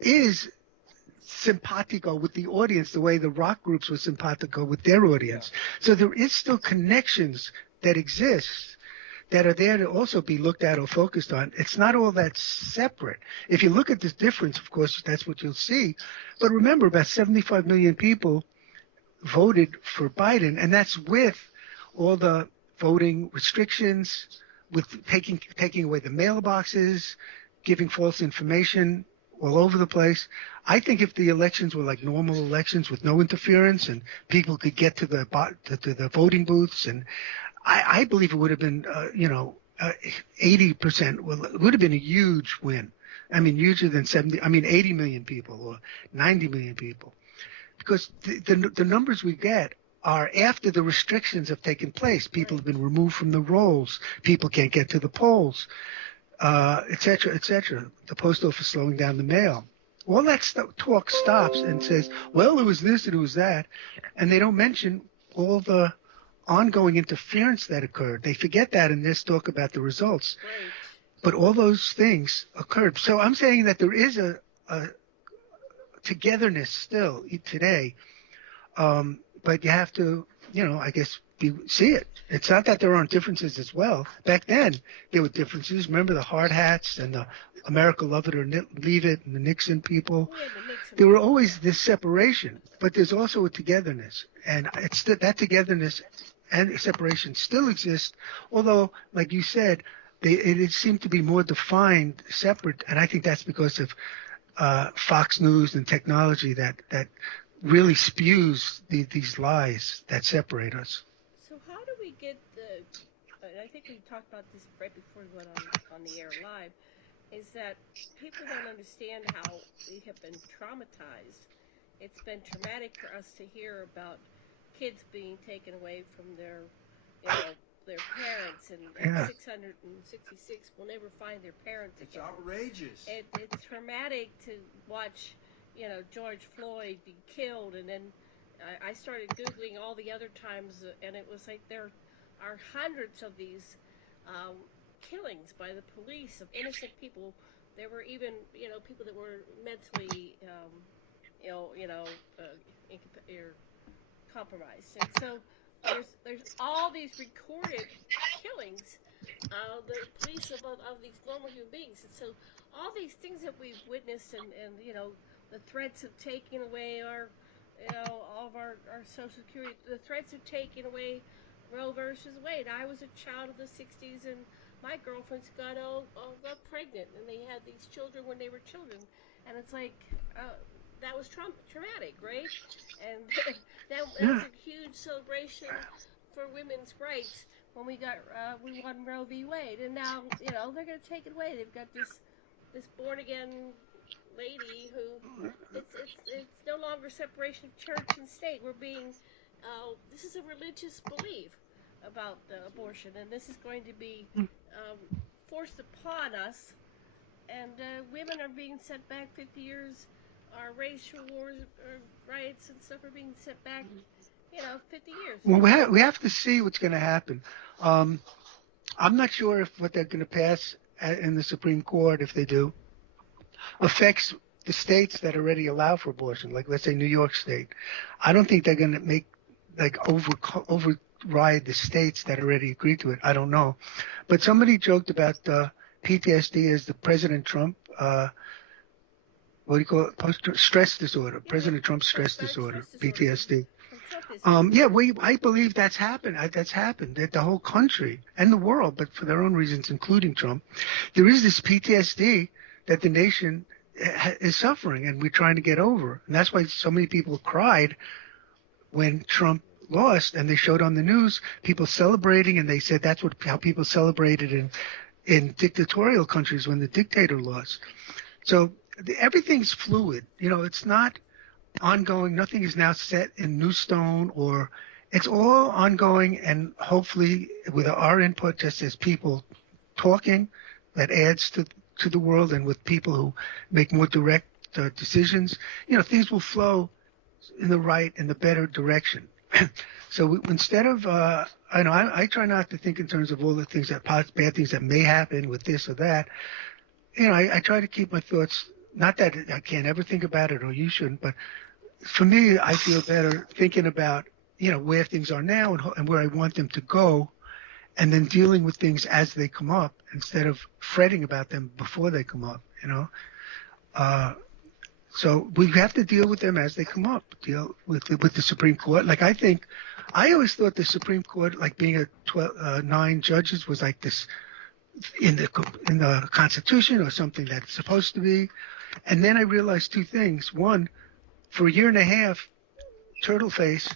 is simpatico with the audience, the way the rock groups were simpatico with their audience. Yeah. So there is still connections that exist that are there to also be looked at or focused on. It's not all that separate. If you look at this difference, of course, that's what you'll see. But remember, about 75 million people voted for Biden, and that's with all the voting restrictions, with taking away the mailboxes, giving false information all over the place. I think if the elections were like normal elections with no interference and people could get to the voting booths, and I believe it would have been, 80%. Well, it would have been a huge win. I mean, huger than 80 million people or 90 million people. Because the numbers we get are after the restrictions have taken place. People have been removed from the rolls. People can't get to the polls. et cetera, et cetera. The post office slowing down the mail. All that talk stops and says, well, it was this and it was that. And they don't mention all the ongoing interference that occurred. They forget that in this talk about the results. Right. But all those things occurred. So I'm saying that there is a togetherness still today. But you have to, I guess, see it. It's not that there aren't differences as well. Back then, there were differences. Remember the hard hats and the America Love It or Leave It and the Nixon people? Yeah, the Nixon. There were always this separation, but there's also a togetherness. And it's that togetherness and separation still exists, although, like you said, it seemed to be more defined, separate, and I think that's because of Fox News and technology that really spews these lies that separate us. So how do we get I think we talked about this right before we went on the air live, is that people don't understand how we have been traumatized. It's been traumatic for us to hear about kids being taken away from their parents, and 666 will never find their parents again. It's outrageous. It's traumatic to watch, George Floyd be killed, and then I started Googling all the other times, and it was like there are hundreds of these killings by the police of innocent people. There were even, people that were mentally, compromised, and so there's all these recorded killings, the police of these normal human beings, and so all these things that we've witnessed, and the threats of taking away our, all of our Social Security, the threats of taking away Roe versus Wade. I was a child of the 60s, and my girlfriends got pregnant, and they had these children when they were children, and it's like, that was traumatic, right? And that was a huge celebration for women's rights when we won Roe v. Wade, and now they're going to take it away. They've got this born again lady who it's no longer separation of church and state. We're being this is a religious belief about abortion, and this is going to be forced upon us, and women are being sent back 50 years. Our racial wars, riots and stuff are being sent back, 50 years. Well, we have to see what's going to happen. I'm not sure if what they're going to pass in the Supreme Court, if they do, affects the states that already allow for abortion, like let's say New York State. I don't think they're going to make override the states that already agreed to it. I don't know. But somebody joked about PTSD as the President Trump what do you call it? Stress disorder. President Trump's stress disorder, PTSD. I believe that's happened. That's happened at the whole country and the world, but for their own reasons, including Trump. There is this PTSD that the nation is suffering, and we're trying to get over. And that's why so many people cried when Trump lost, and they showed on the news people celebrating, and they said that's how people celebrated in dictatorial countries when the dictator lost. So everything's fluid. It's not ongoing. Nothing is now set in new stone, or it's all ongoing, and hopefully with our input, just as people talking, that adds to the world, and with people who make more direct decisions, things will flow in the better direction. So instead of, I try not to think in terms of all the things bad things that may happen with this or that. I try to keep my thoughts. Not that I can't ever think about it, or you shouldn't, but for me, I feel better thinking about, where things are now and where I want them to go, and then dealing with things as they come up instead of fretting about them before they come up, So we have to deal with them as they come up, deal with the Supreme Court. Like I always thought the Supreme Court, like being 9 judges, was like this in the Constitution or something that's supposed to be. And then I realized 2 things. One, for a year and a half, Turtleface,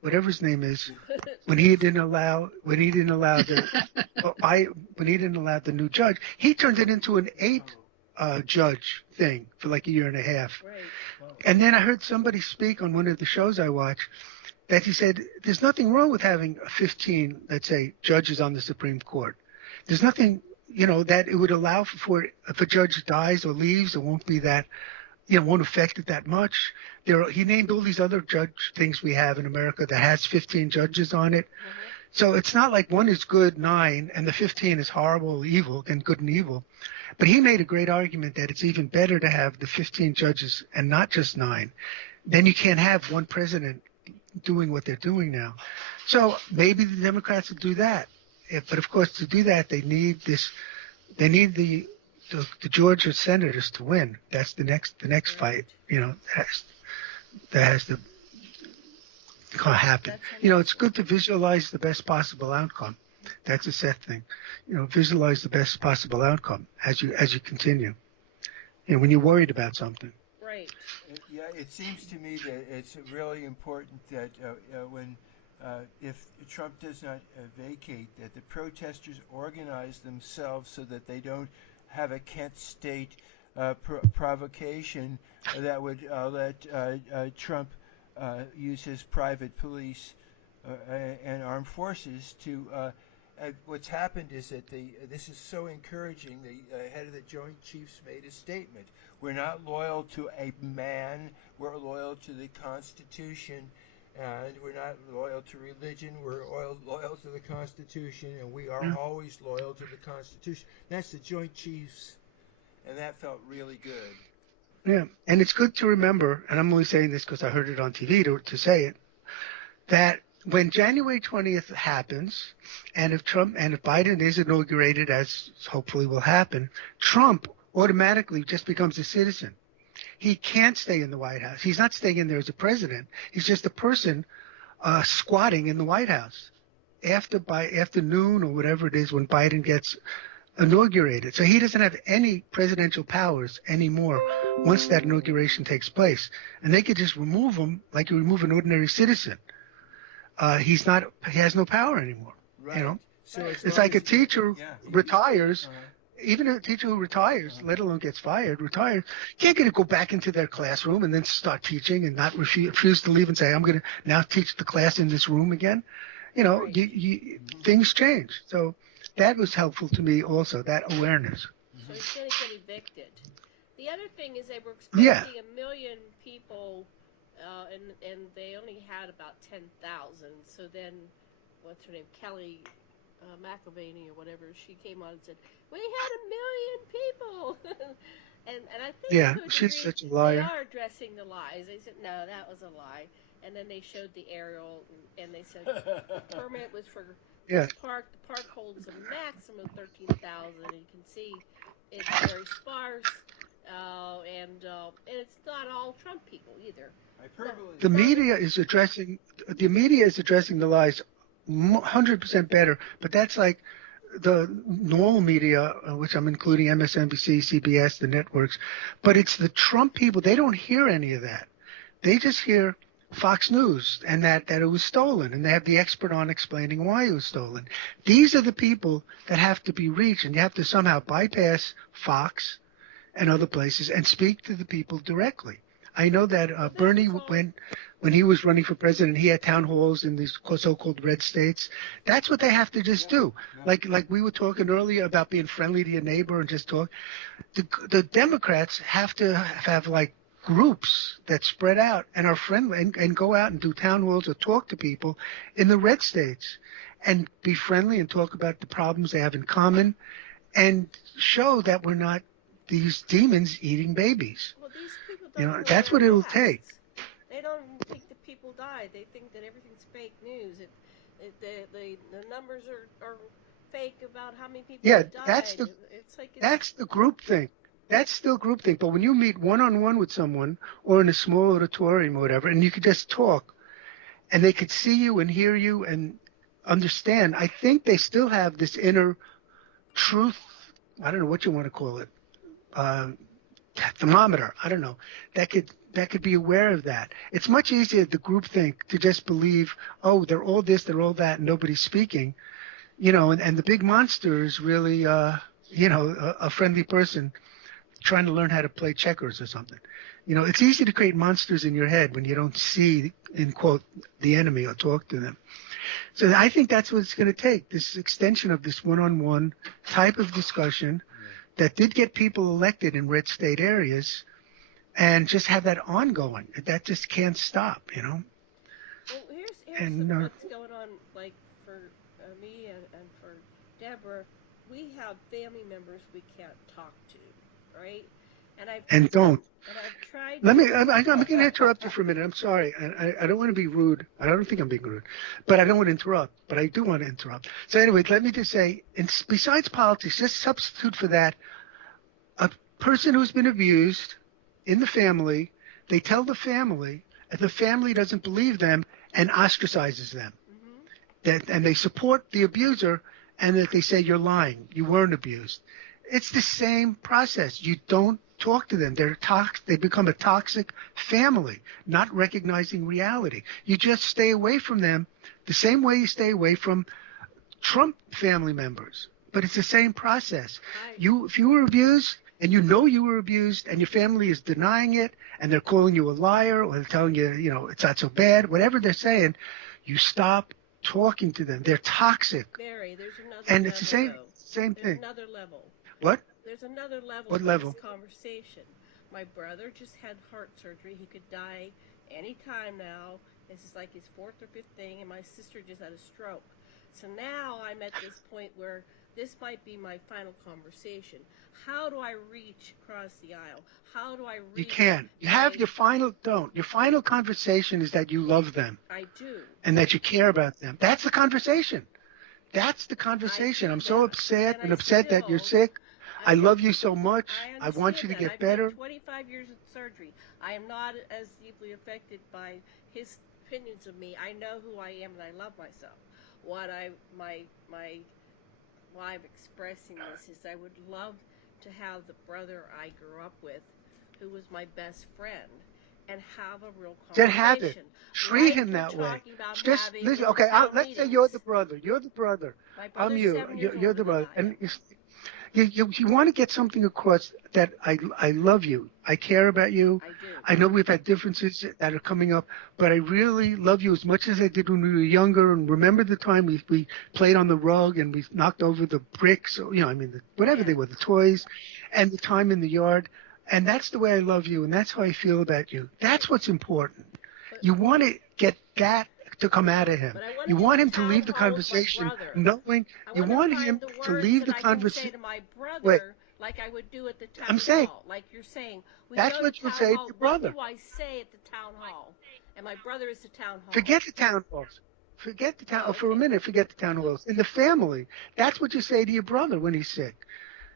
whatever his name is, when he didn't allow the new judge, he turned it into an 8 judge thing for like a year and a half. Right. And then I heard somebody speak on one of the shows I watch that he said there's nothing wrong with having 15, let's say, judges on the Supreme Court. There's nothing that it would allow for if a judge dies or leaves, it won't be that, won't affect it that much. He named all these other judge things we have in America that has 15 judges on it. So it's not like one is good, 9, and the 15 is horrible, evil, and good and evil. But he made a great argument that it's even better to have the 15 judges and not just 9. Then you can't have one president doing what they're doing now. So maybe the Democrats will do that. But of course, to do that, they need the Georgia senators to win. That's the next fight. That has to happen. It's good to visualize the best possible outcome. That's a Seth thing. Visualize the best possible outcome as you continue. When you're worried about something. Right. Yeah, it seems to me that it's really important that if Trump does not vacate, that the protesters organize themselves so that they don't have a Kent State provocation that would let Trump use his private police and armed forces to. What's happened is that this is so encouraging. The head of the Joint Chiefs made a statement. We're not loyal to a man. We're loyal to the Constitution. And we're not loyal to religion. We're loyal to the Constitution. And we are always loyal to the Constitution. That's the Joint Chiefs. And that felt really good. Yeah. And it's good to remember, and I'm only saying this because I heard it on TV to say it, that when January 20th happens, and if Biden is inaugurated, as hopefully will happen, Trump automatically just becomes a citizen. He can't stay in the White House. He's not staying in there as a president. He's just a person squatting in the White House after noon or whatever it is when Biden gets inaugurated. So he doesn't have any presidential powers anymore once that inauguration takes place. And they could just remove him like you remove an ordinary citizen. He has no power anymore. Right. So it's like a teacher retires. Even a teacher who retires, let alone gets fired, retires, can't get to go back into their classroom and then start teaching and not refuse to leave and say, I'm going to now teach the class in this room again. Things change. So that was helpful to me also, that awareness. So he's going to get evicted. The other thing is they were expecting 1 million people. And they only had about 10,000. So then, what's her name, Kelly McElvaney or whatever, she came on and said, "We had 1 million people," and I think she's such a liar. They are addressing the lies. They said, "No, that was a lie," and then they showed the aerial, and they said the permit was for this park. The park holds a maximum of 13,000, and you can see it's very sparse, and it's not all Trump people either. The media is addressing the lies 100% better, but that's like the normal media, which I'm including MSNBC, CBS, the networks, but it's the Trump people. They don't hear any of that. They just hear Fox News and that it was stolen, and they have the expert on explaining why it was stolen. These are the people that have to be reached, and you have to somehow bypass Fox and other places and speak to the people directly. I know that Bernie, when he was running for president, he had town halls in these so-called red states. That's what they have to just do. Like we were talking earlier about being friendly to your neighbor and just talk. The Democrats have to have like groups that spread out and are friendly and go out and do town halls or talk to people in the red states and be friendly and talk about the problems they have in common and show that we're not these demons eating babies. Well, these people that's what it will take. They don't think that people died. They think that everything's fake news. The numbers are fake about how many people died. That's the group thing. That's still group thing. But when you meet one-on-one with someone or in a small auditorium or whatever, and you could just talk, and they could see you and hear you and understand, I think they still have this inner truth. I don't know what you want to call it. Thermometer. I don't know. That could be aware of that. It's much easier the group think to just believe, oh, they're all this, they're all that, and nobody's speaking, and the big monster is really, a friendly person trying to learn how to play checkers or something. It's easy to create monsters in your head when you don't see, in quote, the enemy or talk to them. So I think that's what it's going to take, this extension of this one-on-one type of discussion that did get people elected in red state areas, and just have that ongoing. That just can't stop, you know. Well, here's what's going on, like, for me and for Deborah. We have family members we can't talk to, right? And don't. And I've tried. I'm going to interrupt you for a minute. I'm sorry. I don't want to be rude. I don't think I'm being rude, but I don't want to interrupt. But I do want to interrupt. So anyway, let me just say, besides politics, just substitute for that a person who's been abused in the family. They tell the family, and the family doesn't believe them and ostracizes them. And they support the abuser, and that they say you're lying. You weren't abused. It's the same process. You don't talk to them. They become a toxic family, not recognizing reality. You just stay away from them the same way you stay away from Trump family members. But it's the same process. If you were abused and you know you were abused and your family is denying it and they're calling you a liar or they're telling you, you know, it's not so bad, whatever they're saying, you stop talking to them. They're toxic. Barrie, there's another and level, it's the same there's thing. Another level. What? There's another level What to level? this conversation. My brother just had heart surgery. He could die any time now. This is like his fourth or fifth thing, and my sister just had a stroke. So now I'm at this point where this might be my final conversation. How do I reach across the aisle? How do I reach? You can't. You have your final, don't. Your final conversation is that you love them. I do. And that you care about them. That's the conversation. That's the conversation. I'm so upset that you're sick. I love you so much. I want you to get better. I've had 25 years of surgery. I am not as deeply affected by his opinions of me. I know who I am and I love myself. Why I'm expressing this is I would love to have the brother I grew up with, who was my best friend, and have a real conversation. Then have it. Treat him that way. Just listen. Okay, let's say you're the brother. You're the brother. I'm you. You're the brother. And you want to get something across that I love you. I care about you. I do. I know we've had differences that are coming up, but I really love you as much as I did when we were younger. And remember the time we played on the rug and we knocked over the bricks, or, whatever they were, the toys, and the time in the yard. And that's the way I love you, and that's how I feel about you. That's what's important. You want to get that to come out of him. You want him to leave the conversation knowing you want him to leave the conversation. Wait. Like I would do at the town I'm saying, hall. Like you're saying. That's what you say to your brother. What do I say at the town hall? And my brother is the town hall. Forget the town halls. Forget the town. Oh, for a minute, forget the town halls. In the family, that's what you say to your brother when he's sick.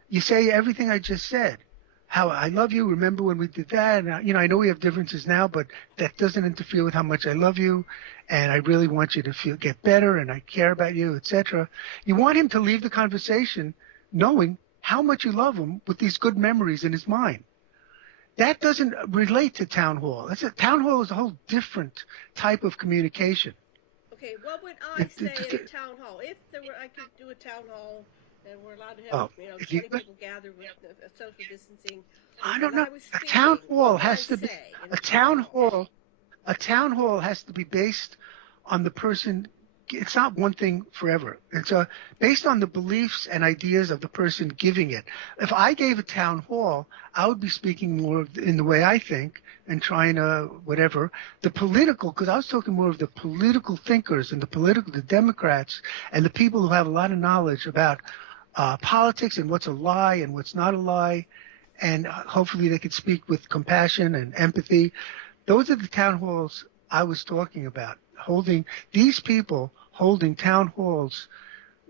You say everything I just said. How I love you. Remember when we did that? And, I know we have differences now, but that doesn't interfere with how much I love you. And I really want you to get better, and I care about you, etc. You want him to leave the conversation knowing how much you love him with these good memories in his mind. That doesn't relate to town hall. Town hall is a whole different type of communication. Okay, what would I say at a town hall? If I could do a town hall and we're allowed to have 20 people gathered with social distancing. I don't know. A town hall has to be a town hall has to be based on the person. It's not one thing forever. It's based on the beliefs and ideas of the person giving it. If I gave a town hall, I would be speaking more in the way I think and trying to the political, because I was talking more of the political thinkers and the Democrats and the people who have a lot of knowledge about politics and what's a lie and what's not a lie, and hopefully they could speak with compassion and empathy. Those are the town halls I was talking about. These people holding town halls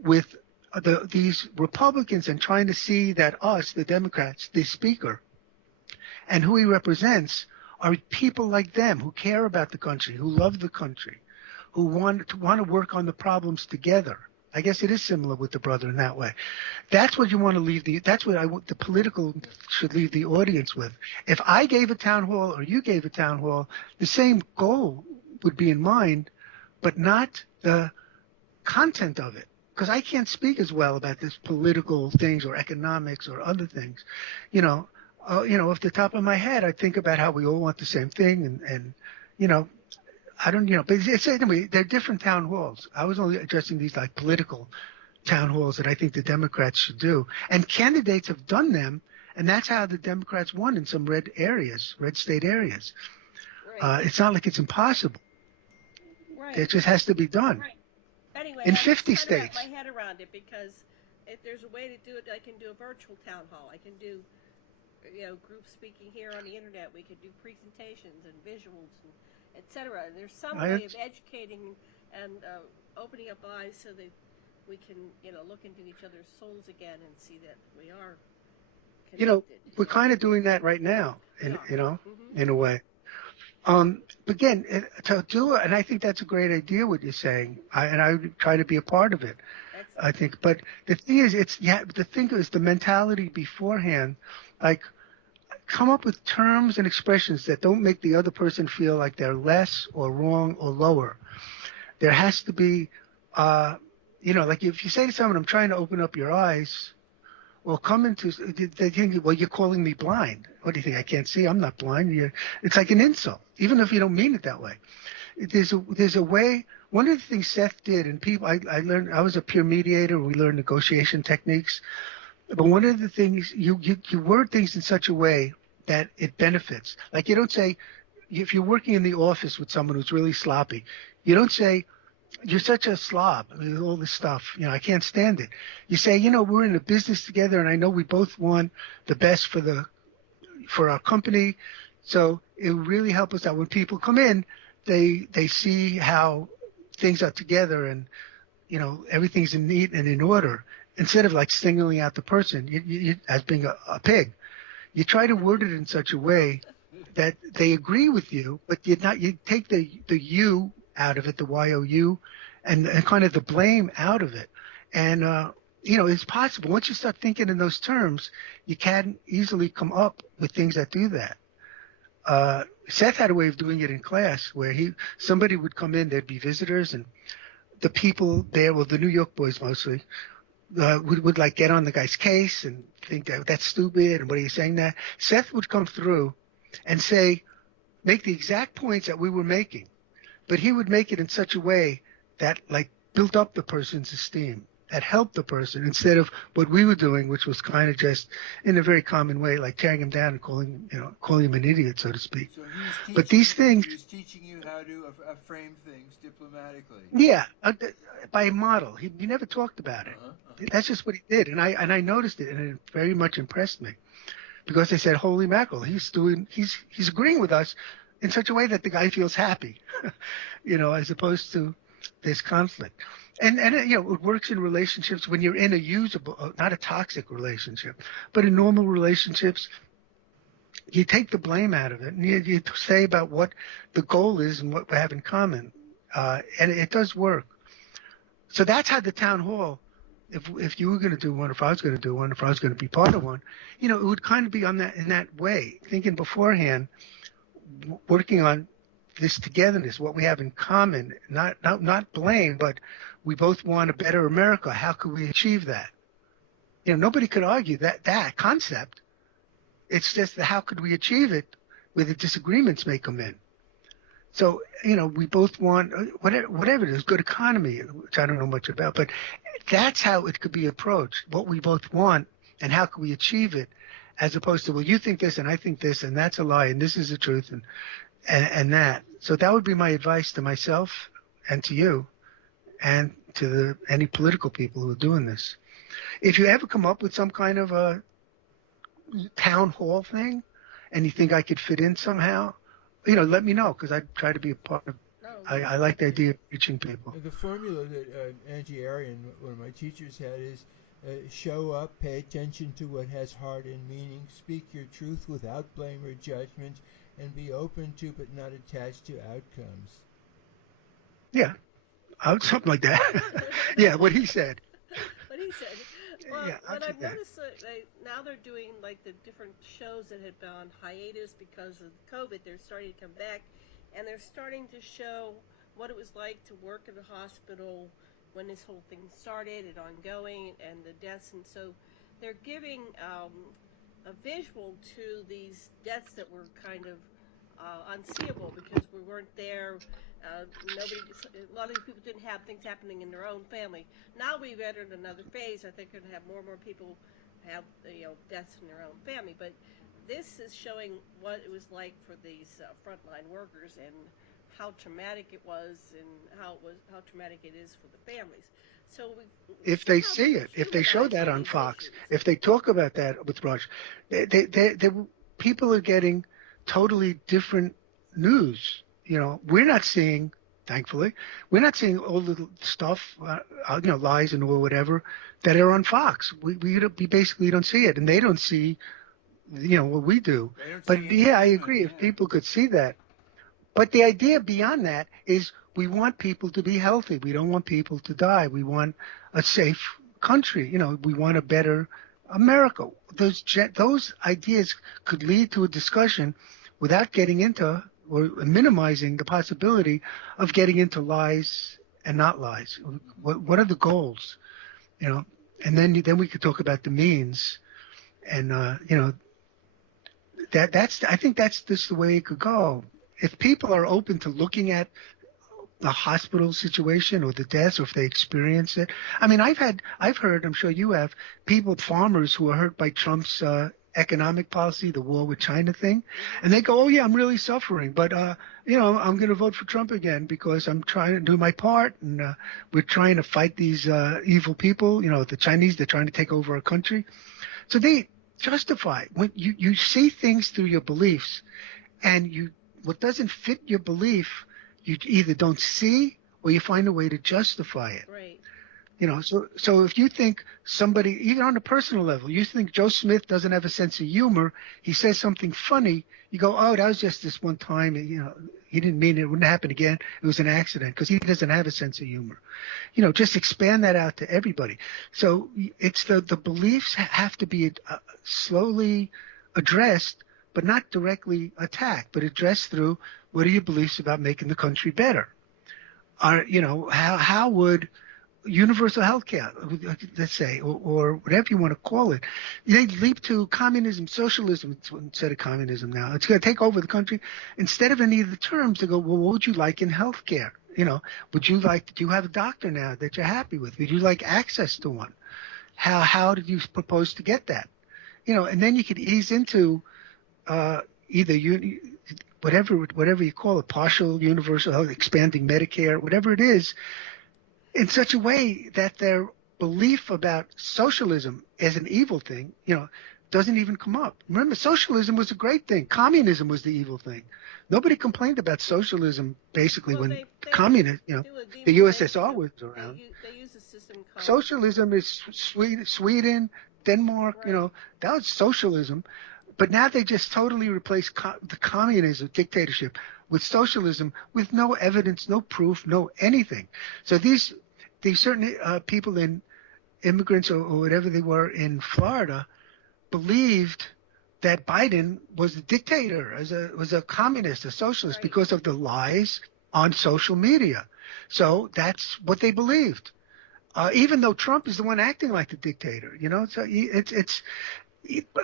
with these Republicans and trying to see that us, the Democrats, the speaker, and who he represents are people like them who care about the country, who love the country, who want to work on the problems together. I guess it is similar with the brother in that way. That's what you want to leave that's what the political should leave the audience with. If I gave a town hall or you gave a town hall, the same goal would be in mind, but not the content of it. Because I can't speak as well about this political things or economics or other things. Off the top of my head, I think about how we all want the same thing, and I don't, but it's anyway, they're different town halls. I was only addressing these like political town halls that I think the Democrats should do. And candidates have done them, and that's how the Democrats won in some red state areas. Right. It's not like it's impossible. Right. It just has to be done. Right. Anyway, in I'm 50 just trying states. to wrap my head around it, because if there's a way to do it, I can do a virtual town hall. I can do, group speaking here on the internet. We could do presentations and visuals, and etc. There's some way of educating and opening up eyes so that we can, look into each other's souls again and see that we are connected. We're kind of doing that right now, in a way. But again, to do it, and I think that's a great idea what you're saying, and I would try to be a part of it. Excellent. I think, but the thing is, the thing is the mentality beforehand, like come up with terms and expressions that don't make the other person feel like they're less or wrong or lower. There has to be, like if you say to someone, I'm trying to open up your eyes, well, they think, well, you're calling me blind. What do you think? I can't see. I'm not blind. It's like an insult, even if you don't mean it that way. There's a way. One of the things Seth did, and people, I learned, I was a peer mediator. We learned negotiation techniques. But one of the things, you word things in such a way that it benefits. Like you don't say, if you're working in the office with someone who's really sloppy, you don't say, you're such a slob with all this stuff. I can't stand it. You say, we're in a business together, and I know we both want the best for our company. So it would really help us out when people come in. They see how things are together, and everything's neat and in order. Instead of like singling out the person you as being a pig, you try to word it in such a way that they agree with you, but you take the you out of it, the YOU, and kind of the blame out of it. And, it's possible. Once you start thinking in those terms, you can easily come up with things that do that. Seth had a way of doing it in class where somebody would come in, there'd be visitors, and the people there, well, the New York boys mostly, would like get on the guy's case and think that's stupid and what are you saying that? Seth would come through and make the exact points that we were making. But he would make it in such a way that like built up the person's esteem, that helped the person, instead of what we were doing, which was kind of just in a very common way, like tearing him down and calling him an idiot, so to speak. So but these things, he was teaching you how to frame things diplomatically. Yeah, by model. He never talked about it. That's just what he did, and I noticed it, and it very much impressed me, because they said, "Holy mackerel, he's agreeing with us in such a way that the guy feels happy," as opposed to this conflict. And it works in relationships when you're in a usable, not a toxic relationship, but in normal relationships. You take the blame out of it, and you say about what the goal is and what we have in common, and it does work. So that's how the town hall, if you were going to do one, if I was going to do one, if I was going to be part of one, it would kind of be in that way, thinking beforehand, working on this togetherness, what we have in common, not blame, but we both want a better America. How could we achieve that? Nobody could argue that concept. It's just how could we achieve it where the disagreements may come in. So, we both want whatever it is, good economy, which I don't know much about, but that's how it could be approached, what we both want and how can we achieve it, as opposed to, well, you think this and I think this and that's a lie and this is the truth and that. So that would be my advice to myself and to you and to any political people who are doing this. If you ever come up with some kind of a town hall thing and you think I could fit in somehow, let me know, because I try to be a part of it. I like the idea of reaching people. The formula that Angie Arian, one of my teachers, had is show up, pay attention to what has heart and meaning, speak your truth without blame or judgment, and be open to but not attached to outcomes. Yeah, something like that. Yeah, what he said. What he said. Well, yeah, but I've noticed that now they're doing like the different shows that had been on hiatus because of COVID. They're starting to come back, and they're starting to show what it was like to work in the hospital when this whole thing started and ongoing, and the deaths. And so they're giving a visual to these deaths that were kind of unseeable because we weren't there. A lot of people didn't have things happening in their own family. Now we've entered another phase. I think we're going to have more and more people have deaths in their own family. But this is showing what it was like for these frontline workers and how traumatic it was and how traumatic it is for the families. So if they see it, if they show that on Fox, if they talk about that with Rush, people are getting totally different news. We're not seeing, thankfully, we're not seeing all the stuff, lies and or whatever that are on Fox. We basically don't see it, and they don't see, what we do. But yeah, I agree. If people could see that, but the idea beyond that is we want people to be healthy. We don't want people to die. We want a safe country. We want a better America. Those ideas could lead to a discussion without getting into or minimizing the possibility of getting into lies and not lies. What are the goals? And then we could talk about the means. And I think that's just the way it could go. If people are open to looking at the hospital situation or the deaths, or if they experience it. I mean, I've heard, I'm sure you have, farmers who are hurt by Trump's economic policy, the war with China thing, and they go, oh yeah, I'm really suffering, but I'm going to vote for Trump again because I'm trying to do my part, and we're trying to fight these evil people, the Chinese, they're trying to take over our country. So they justify when you see things through your beliefs, and what doesn't fit your belief, you either don't see or you find a way to justify it. Right. So if you think somebody, even on a personal level, you think Joe Smith doesn't have a sense of humor, he says something funny, you go, oh, that was just this one time, he didn't mean it wouldn't happen again, it was an accident, because he doesn't have a sense of humor. Just expand that out to everybody. So it's the beliefs have to be slowly addressed, but not directly attacked, but addressed through what are your beliefs about making the country better? How would universal health care, let's say, or whatever you want to call it, they leap to communism, socialism instead of communism now. It's going to take over the country. Instead of any of the terms, they go, well, what would you like in health care? Do you have a doctor now that you're happy with? Would you like access to one? How did you propose to get that? And then you could ease into either whatever you call it, partial universal health, expanding Medicare, whatever it is, in such a way that their belief about socialism as an evil thing, doesn't even come up. Remember, socialism was a great thing. Communism was the evil thing. Nobody complained about socialism basically when the USSR was around. They use a system called socialism is Sweden, Denmark, right. That was socialism. But now they just totally replace the communism, dictatorship, with socialism, with no evidence, no proof, no anything. So these certain people, immigrants or whatever they were in Florida, believed that Biden was a dictator, was a communist, a socialist, right, because of the lies on social media. So that's what they believed, even though Trump is the one acting like a dictator. So it's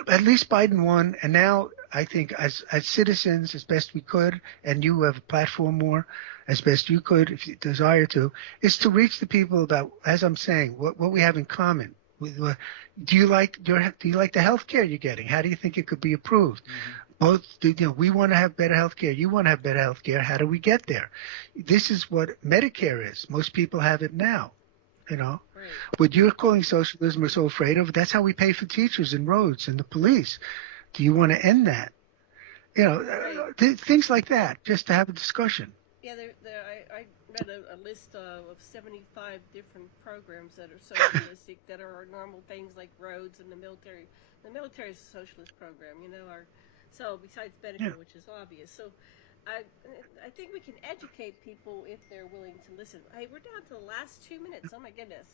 at least Biden won, and now I think as citizens, as best we could, and you have a platform more, as best you could, if you desire to, is to reach the people about, as I'm saying, what we have in common. Do you like the health care you're getting? How do you think it could be improved? Mm-hmm. Both, we want to have better health care. You want to have better health care. How do we get there? This is what Medicare is. Most people have it now. Right. What you're calling socialism or so afraid of, that's how we pay for teachers and roads and the police. Do you want to end that? Right. Things like that, just to have a discussion. Yeah, I read a list of 75 different programs that are socialistic, that are normal things like roads and the military. The military is a socialist program, so besides Medicare, which is obvious. So I think we can educate people if they're willing to listen. Hey, we're down to the last 2 minutes. Oh my goodness.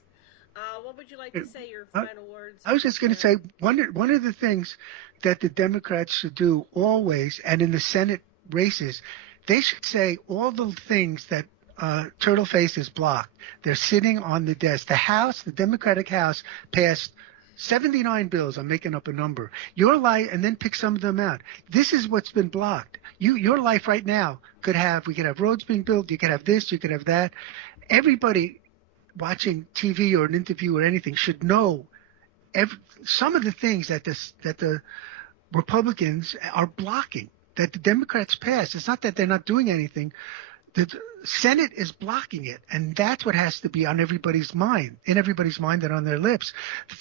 What would you like to say? Your final words? I was just going to say one of the things that the Democrats should do always, and in the Senate races, they should say all the things that Turtleface has blocked. They're sitting on the desk. The Democratic House passed 79 bills, I'm making up a number. Your life, and then pick some of them out. This is what's been blocked. Your life right now we could have roads being built, you could have this, you could have that. Everybody watching TV or an interview or anything should know some of the things that the Republicans are blocking, that the Democrats passed. It's not that they're not doing anything. The Senate is blocking it, and that's what has to be on everybody's mind, and on their lips.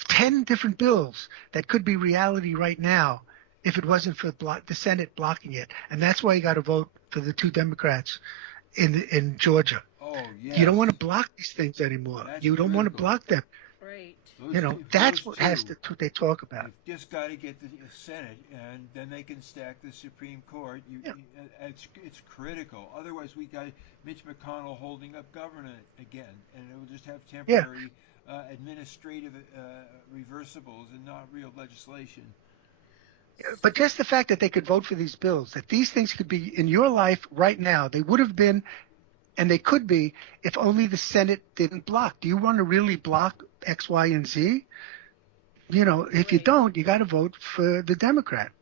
10 different bills that could be reality right now if it wasn't for the Senate blocking it. And that's why you got to vote for the 2 Democrats in Georgia. Oh, yes. You don't want to block these things anymore. You don't want to block them. Right. That's what what they talk about. You've just got to get the Senate, and then they can stack the Supreme Court. It's critical. Otherwise, we got Mitch McConnell holding up government again, and it will just have temporary administrative reversibles and not real legislation. But just the fact that they could vote for these bills, that these things could be in your life right now, they would have been, and they could be, if only the Senate didn't block. Do you want to really block X, Y, and Z? If you don't, you got to vote for the Democrat.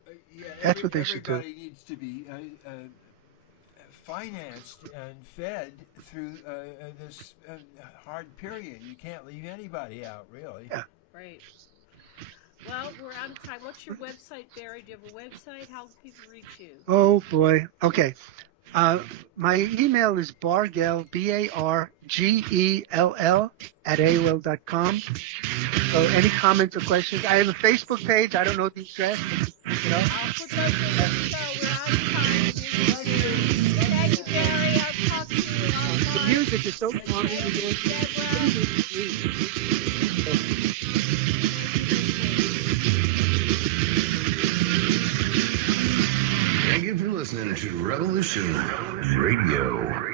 That's what they should do. Everybody needs to be financed and fed through this hard period. You can't leave anybody out, really. Yeah. Right. Well, we're out of time. What's your website, Barry? Do you have a website? How do people reach you? Oh, boy. Okay. My email is bargell, BARGELL @AOL.com. So any comments or questions? I have a Facebook page. I don't know the address. But, I'll put those in the show. We're out of time. Thank you, Barry. I'll talk to you offline. the music is so fun. Thank you for listening to Revolution Radio.